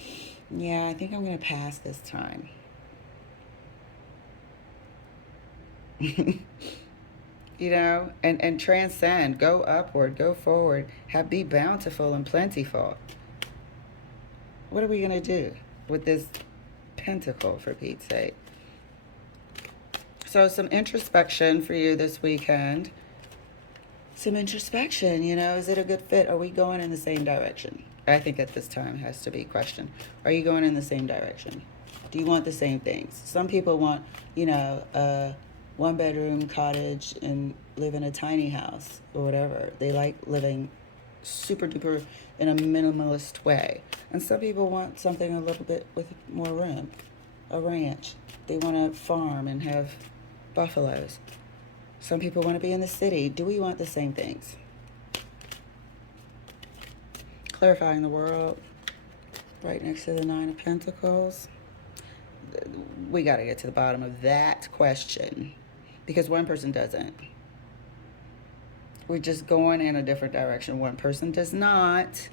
yeah, I think I'm going to pass this time. You know, and transcend, go upward, go forward, be bountiful and plentiful. What are we going to do with this pentacle, for Pete's sake? So some introspection for you this weekend. Some introspection, you know, is it a good fit? Are we going in the same direction? I think at this time has to be a question. Are you going in the same direction? Do you want the same things? Some people want, you know, a one-bedroom cottage and live in a tiny house or whatever. They like living super duper in a minimalist way. And some people want something a little bit with more room, a ranch. They want to farm and have buffaloes. Some people want to be in the city. Do we want the same things? Clarifying the World right next to the Nine of Pentacles. We got to get to the bottom of that question. Because one person doesn't. We're just going in a different direction. One person does not.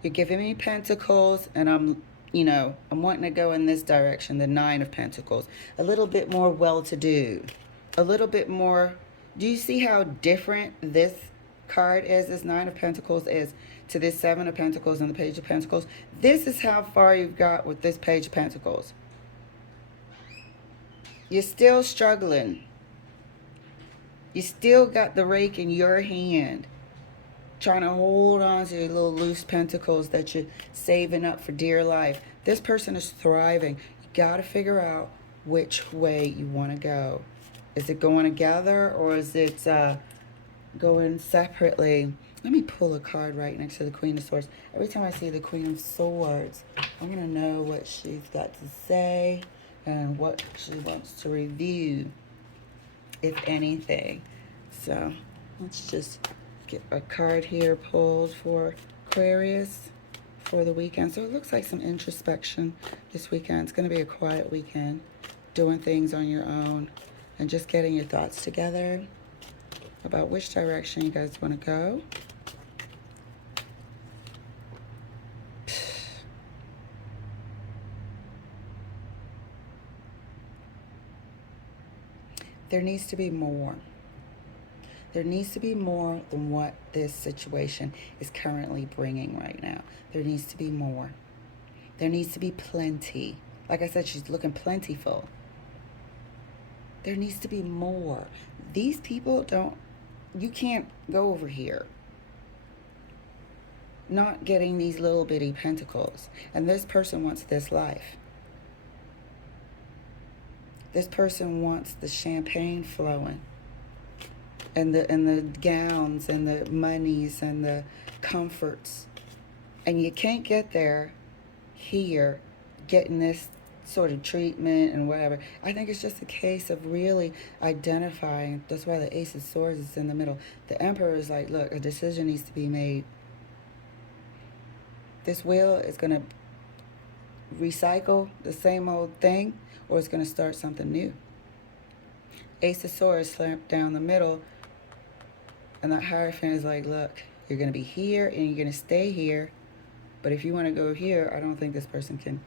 You're giving me Pentacles, and I'm wanting to go in this direction, the Nine of Pentacles. A little bit more well-to-do. A little bit more. Do you see how different this card is, this Nine of Pentacles is, to this Seven of Pentacles and the Page of Pentacles? This is how far you've got with this Page of Pentacles. You're still struggling. You still got the rake in your hand, trying to hold on to your little loose pentacles that you're saving up for dear life. This person is thriving. You got to figure out which way you want to go. Is it going together, or is it going separately? Let me pull a card right next to the Queen of Swords. Every time I see the Queen of Swords, I'm going to know what she's got to say and what she wants to review, if anything. So let's just get a card here pulled for Aquarius for the weekend. So it looks like some introspection this weekend. It's going to be a quiet weekend, doing things on your own and just getting your thoughts together about which direction you guys want to go. There needs to be more. There needs to be more than what this situation is currently bringing right now. There needs to be more. There needs to be plenty. Like I said, she's looking plentiful. There needs to be more. These people don't, you can't go over here not getting these little bitty pentacles. And this person wants this life. This person wants the champagne flowing, and the gowns and the monies and the comforts And you can't get there here, getting this sort of treatment and whatever. I think it's just a case of really identifying. That's why the Ace of Swords is in the middle. The Emperor is like, look, a decision needs to be made. This wheel is going to recycle the same old thing, or it's going to start something new. Ace of Swords slapped down the middle, and that Hierophant is like, look, you're going to be here and you're going to stay here, but if you want to go here, I don't think this person can,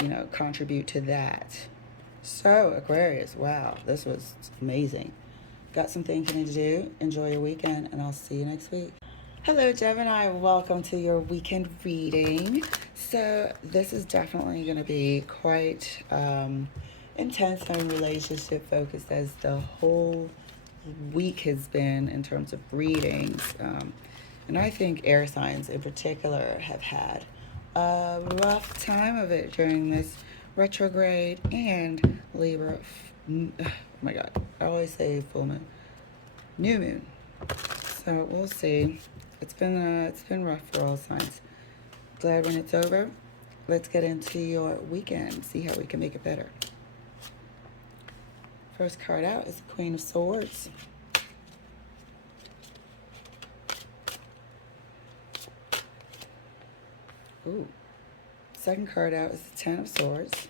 you know, contribute to that. So, Aquarius, wow, this was amazing. Got some thinking to do. Enjoy your weekend, and I'll see you next week. Hello, Gemini. Welcome to your weekend reading. So, this is definitely going to be quite intense and relationship focused, as the whole week has been in terms of readings. And I think air signs in particular have had a rough time of it during this retrograde and Libra. Oh my God, I always say full moon, new moon. So we'll see. It's been rough for all signs. Glad when it's over. Let's get into your weekend. See how we can make it better. First card out is the Queen of Swords. Ooh. Second card out is the Ten of Swords.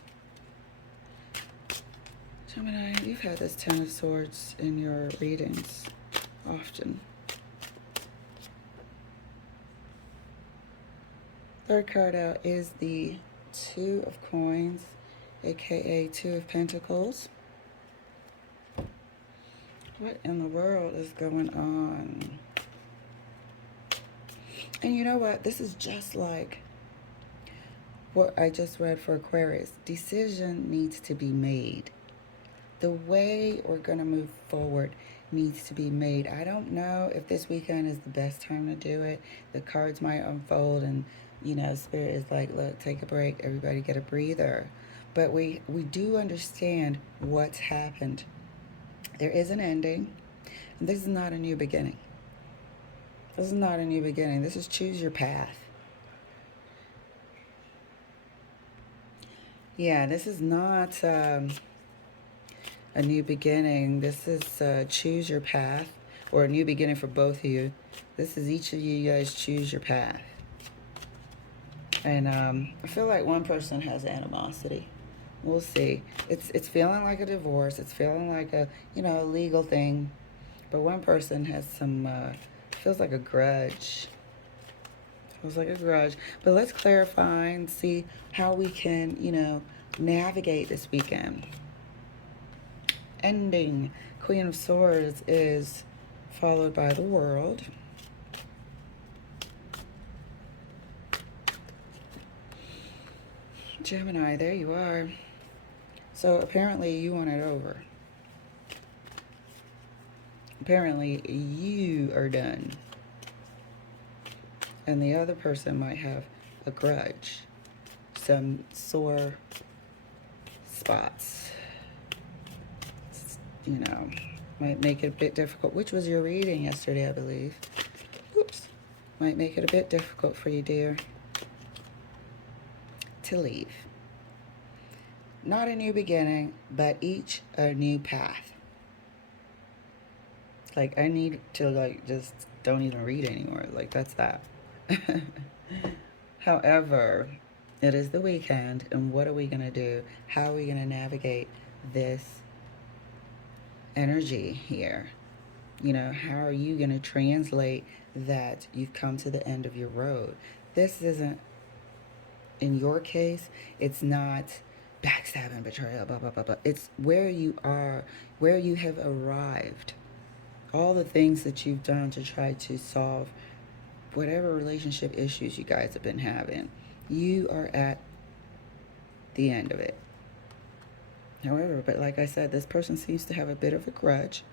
Gemini, you've had this Ten of Swords in your readings often. Third card out is the Two of Coins, aka Two of Pentacles. What in the world is going on? And you know what? This is just like what I just read for Aquarius. Decision needs to be made. The way we're going to move forward needs to be made. I don't know if this weekend is the best time to do it. The cards might unfold and, you know, Spirit is like, look, take a break. Everybody get a breather. But we do understand what's happened. There is an ending, and this is not a new beginning. This is not a new beginning. This is choose your path. Yeah, this is not a new beginning. This is choose your path, or a new beginning for both of you. This is each of you guys choose your path. And I feel like one person has animosity. We'll see. It's feeling like a divorce. It's feeling like a, you know, legal thing. But one person has some, feels like a grudge. Feels like a grudge. But let's clarify and see how we can, you know, navigate this weekend. Ending. Queen of Swords is followed by the World. Gemini, there you are. So apparently you want it over. Apparently you are done. And the other person might have a grudge. Some sore spots. You know, might make it a bit difficult. Which was your reading yesterday, I believe. Oops. Might make it a bit difficult for you, dear, to leave. Not a new beginning, but each a new path. Like, I need to, like, just don't even read anymore. Like, that's that. However, it is the weekend, and what are we going to do? How are we going to navigate this energy here? You know, how are you going to translate that you've come to the end of your road? This isn't, in your case, it's not backstabbing, betrayal, blah, blah, blah, blah. It's where you are, where you have arrived. All the things that you've done to try to solve whatever relationship issues you guys have been having. You are at the end of it. However, but like I said, this person seems to have a bit of a grudge.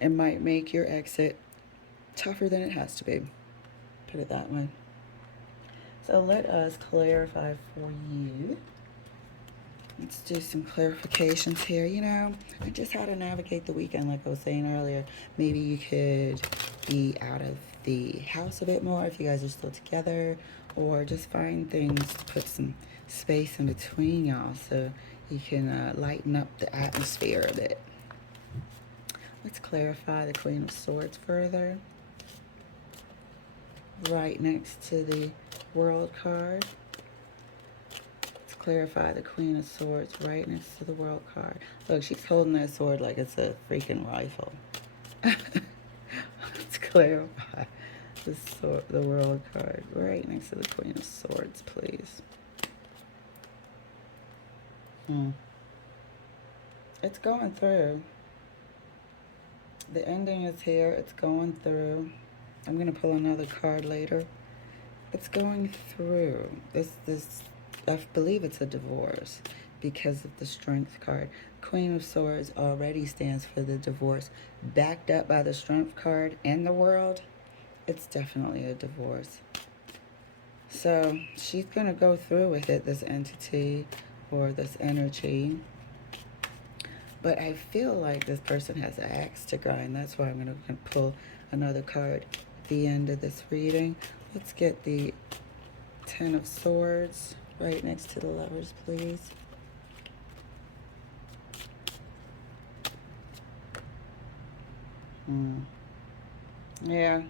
It might make your exit tougher than it has to be. Put it that way. So let us clarify for you. Let's do some clarifications here. You know, just how to navigate the weekend, like I was saying earlier. Maybe you could be out of the house a bit more if you guys are still together, or just find things to put some space in between y'all so you can lighten up the atmosphere a bit. Let's clarify the Queen of Swords further. Right next to the World card. Let's clarify the Queen of Swords right next to the World card. Look, she's holding that sword like it's a freaking rifle. Let's clarify the World card right next to the Queen of Swords, please. It's going through. The ending is here. It's going through. I'm going to pull another card later. It's going through. I believe it's a divorce because of the Strength card. Queen of Swords already stands for the divorce. Backed up by the Strength card and the World, it's definitely a divorce. So she's going to go through with it, this entity or this energy. But I feel like this person has an axe to grind. That's why I'm going to pull another card at the end of this reading. Let's get the Ten of Swords right next to the Lovers, please. Yeah,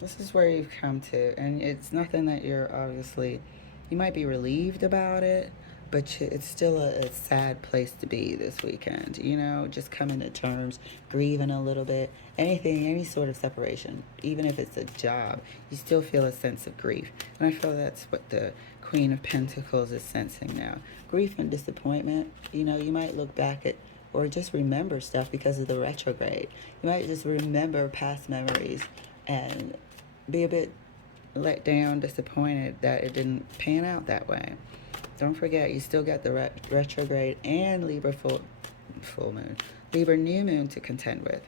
this is where you've come to. And it's nothing that you're obviously... You might be relieved about it, but it's still a sad place to be this weekend, you know, just coming to terms, grieving a little bit, any sort of separation, even if it's a job, you still feel a sense of grief. And I feel that's what the Queen of Pentacles is sensing now. Grief and disappointment, you know, you might look back at, or just remember stuff because of the retrograde. You might just remember past memories and be a bit let down, disappointed that it didn't pan out that way. Don't forget, you still got the retrograde and Libra full moon, Libra new moon to contend with.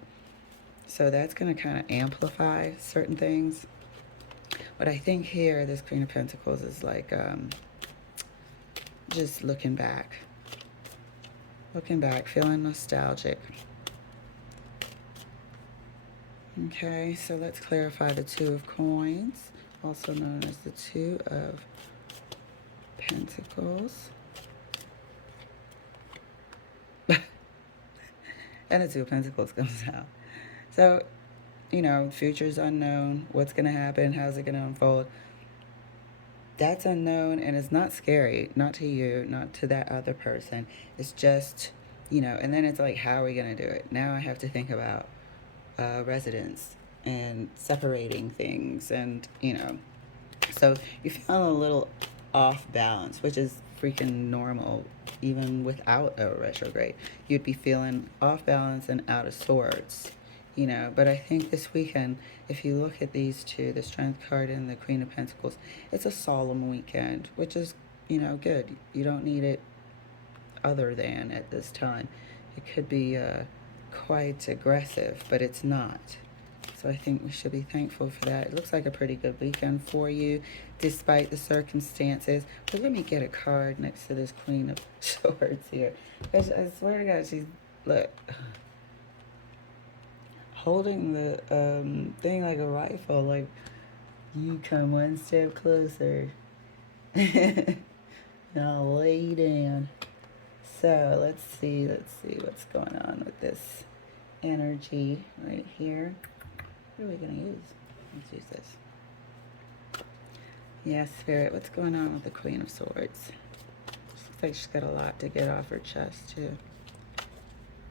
So that's going to kind of amplify certain things. But I think here, this Queen of Pentacles is like just looking back, feeling nostalgic. Okay, so let's clarify the Two of Coins, also known as the Two of Pentacles. And the Two of Pentacles comes out. So, you know, future's unknown. What's going to happen? How's it going to unfold? That's unknown, and it's not scary. Not to you, not to that other person. It's just, you know, and then it's like, how are we going to do it? Now I have to think about residence and separating things, and, you know. So you feel a little off balance, which is freaking normal. Even without a retrograde, you'd be feeling off balance and out of sorts, you know. But I think this weekend, if you look at these two, the Strength card and the Queen of Pentacles, it's a solemn weekend, which is, you know, good. You don't need it other than at this time. It could be quite aggressive, but it's not. So I think we should be thankful for that. It looks like a pretty good weekend for you, despite the circumstances. But let me get a card next to this Queen of Swords here. I swear to God, she's, look, holding the thing like a rifle. Like, you come one step closer. Now lay down. So let's see what's going on with this energy right here. What are we going to use? Let's use this. Yes, Spirit, what's going on with the Queen of Swords? Looks like she's got a lot to get off her chest, too.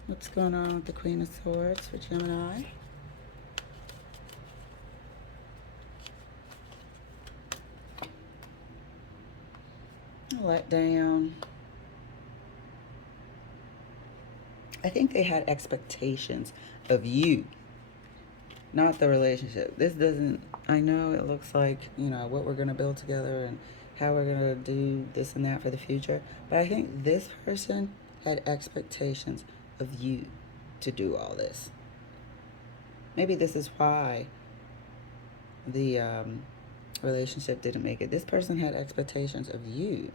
What's going on with the Queen of Swords for Gemini? Let down. I think they had expectations of you, not the relationship. This doesn't, I know it looks like, you know, what we're going to build together and how we're going to do this and that for the future. But I think this person had expectations of you to do all this. Maybe this is why the relationship didn't make it. This person had expectations of you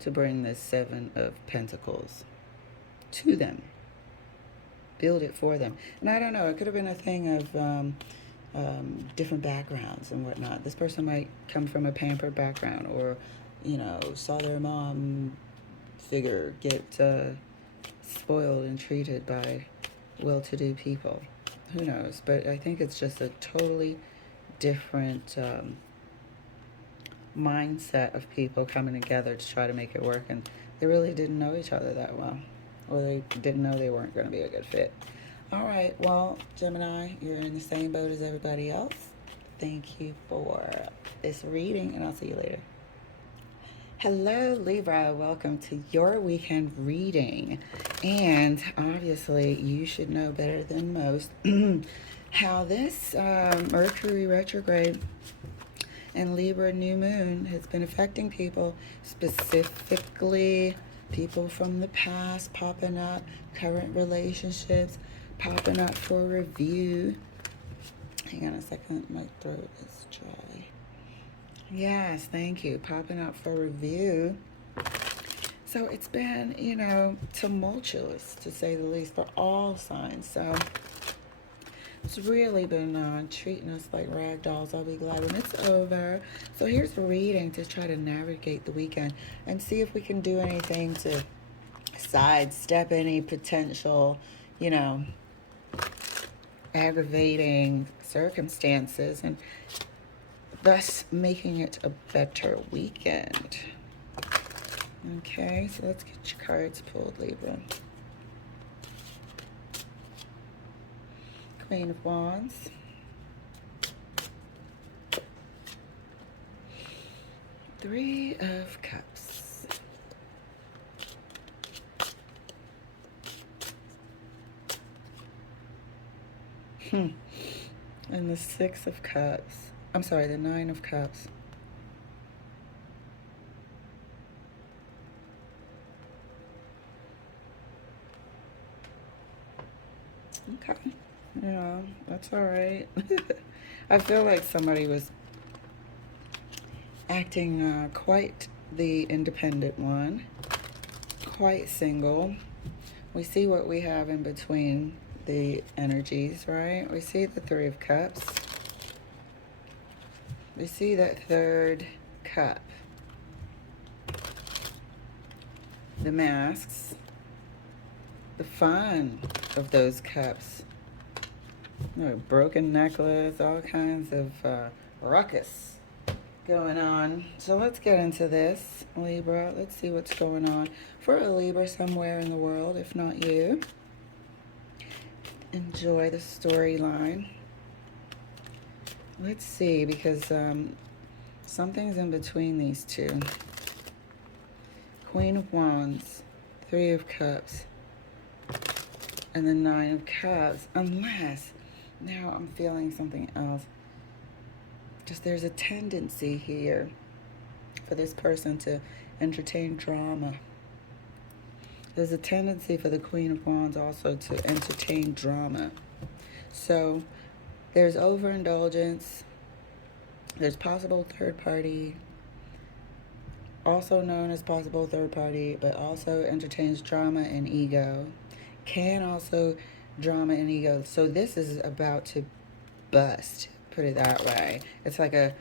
to bring this Seven of Pentacles to them. Build it for them. And I don't know, it could have been a thing of different backgrounds and whatnot. This person might come from a pampered background, or, you know, saw their mom figure get spoiled and treated by well-to-do people. Who knows? But I think it's just a totally different mindset of people coming together to try to make it work, and they really didn't know each other that well, or they didn't know they weren't going to be a good fit. All right, well, Gemini, you're in the same boat as everybody else. Thank you for this reading, and I'll see you later. Hello, Libra. Welcome to your weekend reading. And obviously, you should know better than most how this Mercury retrograde and Libra new moon has been affecting people, specifically people from the past popping up, current relationships popping up for review. Hang on a second, my throat is dry. Yes, thank you. Popping up for review. So it's been, you know, tumultuous, to say the least, for all signs. So it's really been treating us like rag dolls. I'll be glad when it's over. So here's a reading to try to navigate the weekend and see if we can do anything to sidestep any potential, you know, aggravating circumstances, and thus making it a better weekend. Okay, so let's get your cards pulled, Libra. Queen of Wands. Three of Cups. And the Six of Cups. I'm sorry, the Nine of Cups. Okay. Yeah, that's all right. I feel like somebody was acting quite the independent one, quite single. We see what we have in between the energies, right? We see the Three of Cups. We see that third cup. The masks. The fun of those cups. You know, broken necklace, all kinds of ruckus going on. So let's get into this, Libra. Let's see what's going on for a Libra somewhere in the world, if not you. Enjoy the storyline. Let's see, because something's in between these two. Queen of Wands, Three of Cups, and the Nine of Cups. Unless, now I'm feeling something else. Just there's a tendency here for this person to entertain drama. There's a tendency for the Queen of Wands also to entertain drama. So there's overindulgence. There's possible third party, also known as possible third party, but also entertains drama and ego. Can also drama and ego. So this is about to bust, put it that way. It's like a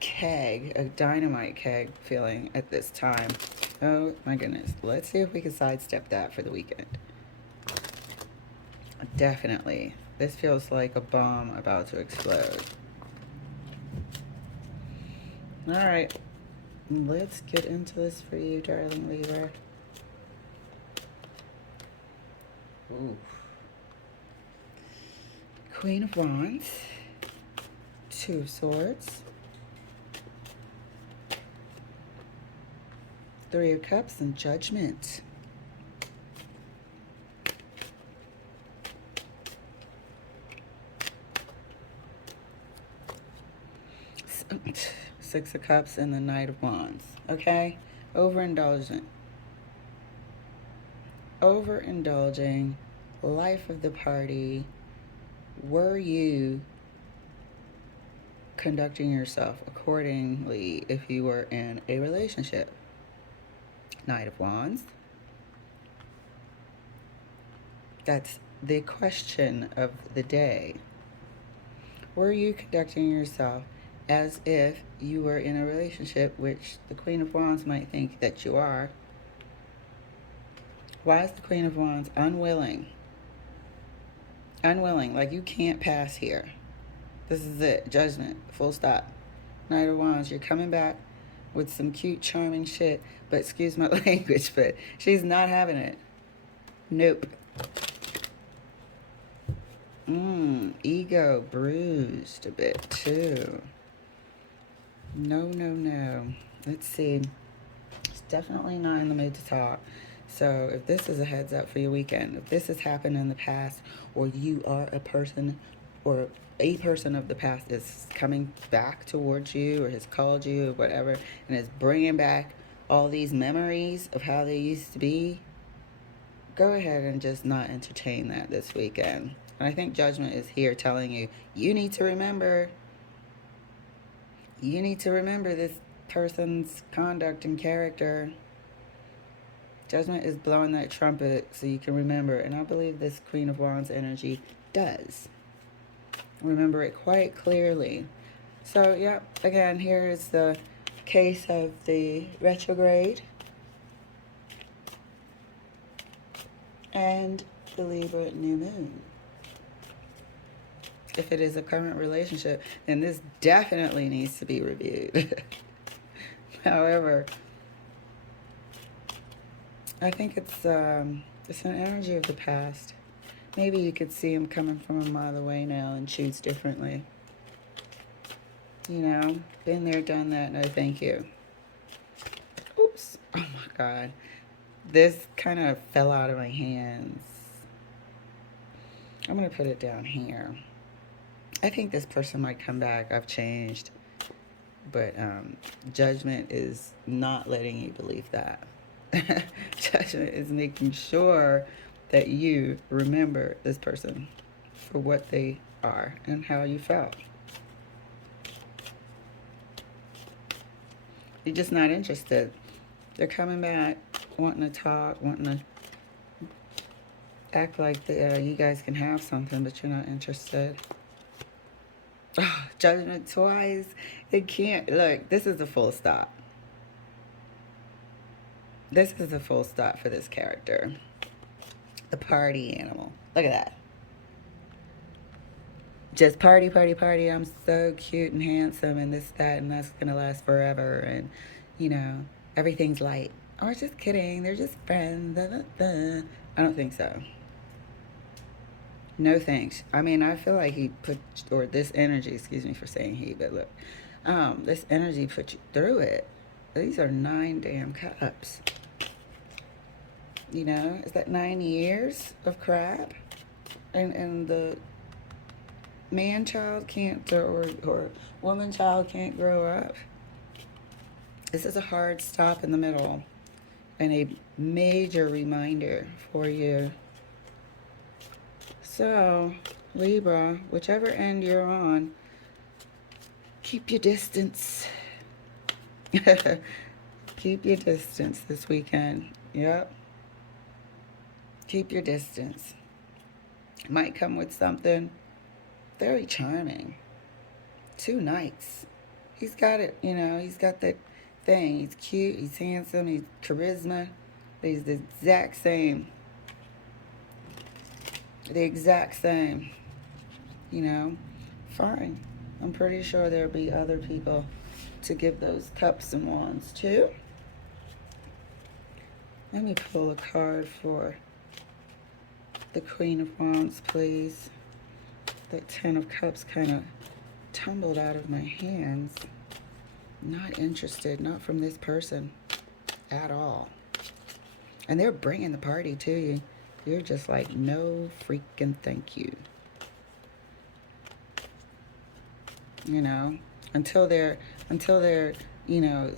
keg, a dynamite keg feeling at this time. Oh my goodness. Let's see if we can sidestep that for the weekend. Definitely. This feels like a bomb about to explode. All right. Let's get into this for you, darling Libra. Ooh. Queen of Wands. Two of Swords. Three of Cups and Judgment. Six of Cups and the Knight of Wands. Okay? Overindulgent. Overindulging. Life of the party. Were you conducting yourself accordingly if you were in a relationship? Knight of Wands. That's the question of the day. Were you conducting yourself as if you were in a relationship, which the Queen of Wands might think that you are? Why is the Queen of Wands unwilling? Unwilling, like you can't pass here. This is it, judgment, full stop. Knight of Wands, you're coming back with some cute, charming shit, but excuse my language, but she's not having it. Nope. Ego bruised a bit too. No, no, no. Let's see. It's definitely not in the mood to talk. So if this is a heads up for your weekend, if this has happened in the past, or you are a person, or a person of the past is coming back towards you, or has called you, or whatever, and is bringing back all these memories of how they used to be, go ahead and just not entertain that this weekend. And I think judgment is here telling you, you need to remember. You need to remember this person's conduct and character. Judgment is blowing that trumpet so you can remember. And I believe this Queen of Wands energy does. Remember it quite clearly. So, yeah, again, here is the case of the retrograde and the Libra new moon. If it is a current relationship, then this definitely needs to be reviewed. However, I think it's an energy of the past. Maybe you could see him coming from a mile away now and choose differently. You know, been there, done that, no thank you. Oops. Oh my God. This kind of fell out of my hands. I'm going to put it down here. I think this person might come back. I've changed. But judgment is not letting you believe that. Judgment is making sure that you remember this person for what they are and how you felt. You're just not interested. They're coming back, wanting to talk, wanting to act like you guys can have something, but you're not interested. Oh, judgment twice. It can't. Look, this is a full stop. This is a full stop for this character. The party animal. Look at that. Just party, party, party. I'm so cute and handsome and this, that, and that's going to last forever. And, you know, everything's light. Or just kidding. They're just friends. Da, da, da. I don't think so. No thanks. I mean, I feel like he put, or this energy, excuse me for saying he, but look, this energy put you through it. These are 9 damn cups. You know, is that 9 years of crap? And the man-child can't, or woman-child can't grow up. This is a hard stop in the middle and a major reminder for you. So, Libra, whichever end you're on, keep your distance. Keep your distance this weekend. Yep. Keep your distance. Might come with something very charming. 2 nights. He's got it, you know, he's got that thing. He's cute, he's handsome, he's charisma. He's the exact same. The exact same. You know, fine. I'm pretty sure there'll be other people to give those cups and wands to. Let me pull a card for the Queen of Wands, please. That 10 of Cups kind of tumbled out of my hands. Not interested, not from this person at all. And they're bringing the party to you. You're just like, no freaking thank you. You know, until they're, you know,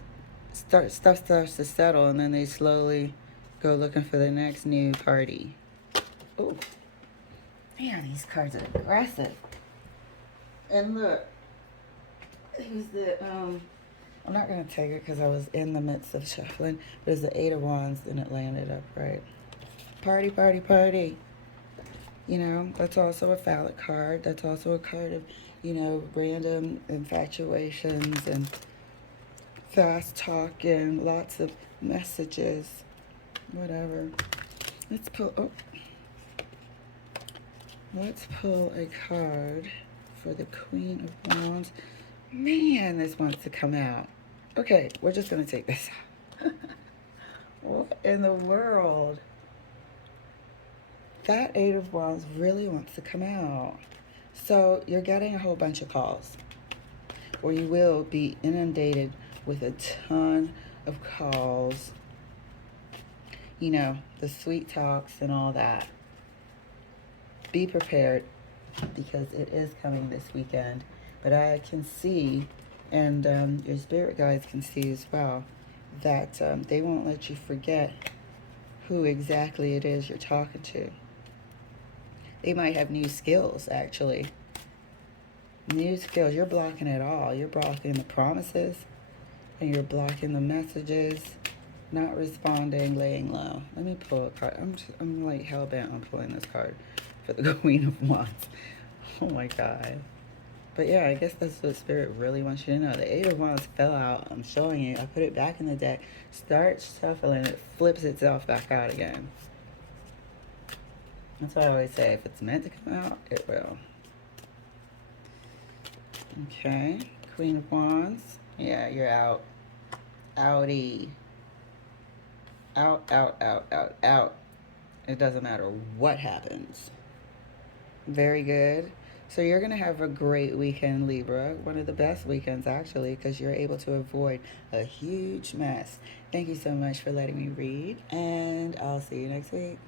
stuff starts to settle, and then they slowly go looking for the next new party. Oh, man, these cards are aggressive. And look, here's the, I'm not going to take it because I was in the midst of shuffling. There's the 8 of Wands, and it landed upright. Party, party, party. You know, that's also a phallic card. That's also a card of you know, random infatuations and fast talking, lots of messages, whatever. Let's pull a card for the Queen of Wands. Man, this wants to come out. Okay, we're just going to take this out. What in the world? That Eight of Wands really wants to come out. So you're getting a whole bunch of calls, or you will be inundated with a ton of calls. You know, the sweet talks and all that. Be prepared, because it is coming this weekend. But I can see, and your spirit guides can see as well, that they won't let you forget who exactly it is you're talking to. They might have new skills, actually. New skills. You're blocking it all. You're blocking the promises, and you're blocking the messages, not responding, laying low. Let me pull a card. I'm like hell-bent on pulling this card for the Queen of Wands. Oh my God. But yeah, I guess that's what Spirit really wants you to know. The Eight of Wands fell out. I'm showing you. I put it back in the deck. Start shuffling. It flips itself back out again. That's what I always say. If it's meant to come out, it will. Okay. Queen of Wands. Yeah, you're out. Outie. Out, out, out, out, out. It doesn't matter what happens. Very good. So you're going to have a great weekend, Libra. One of the best weekends, actually, because you're able to avoid a huge mess. Thank you so much for letting me read, and I'll see you next week.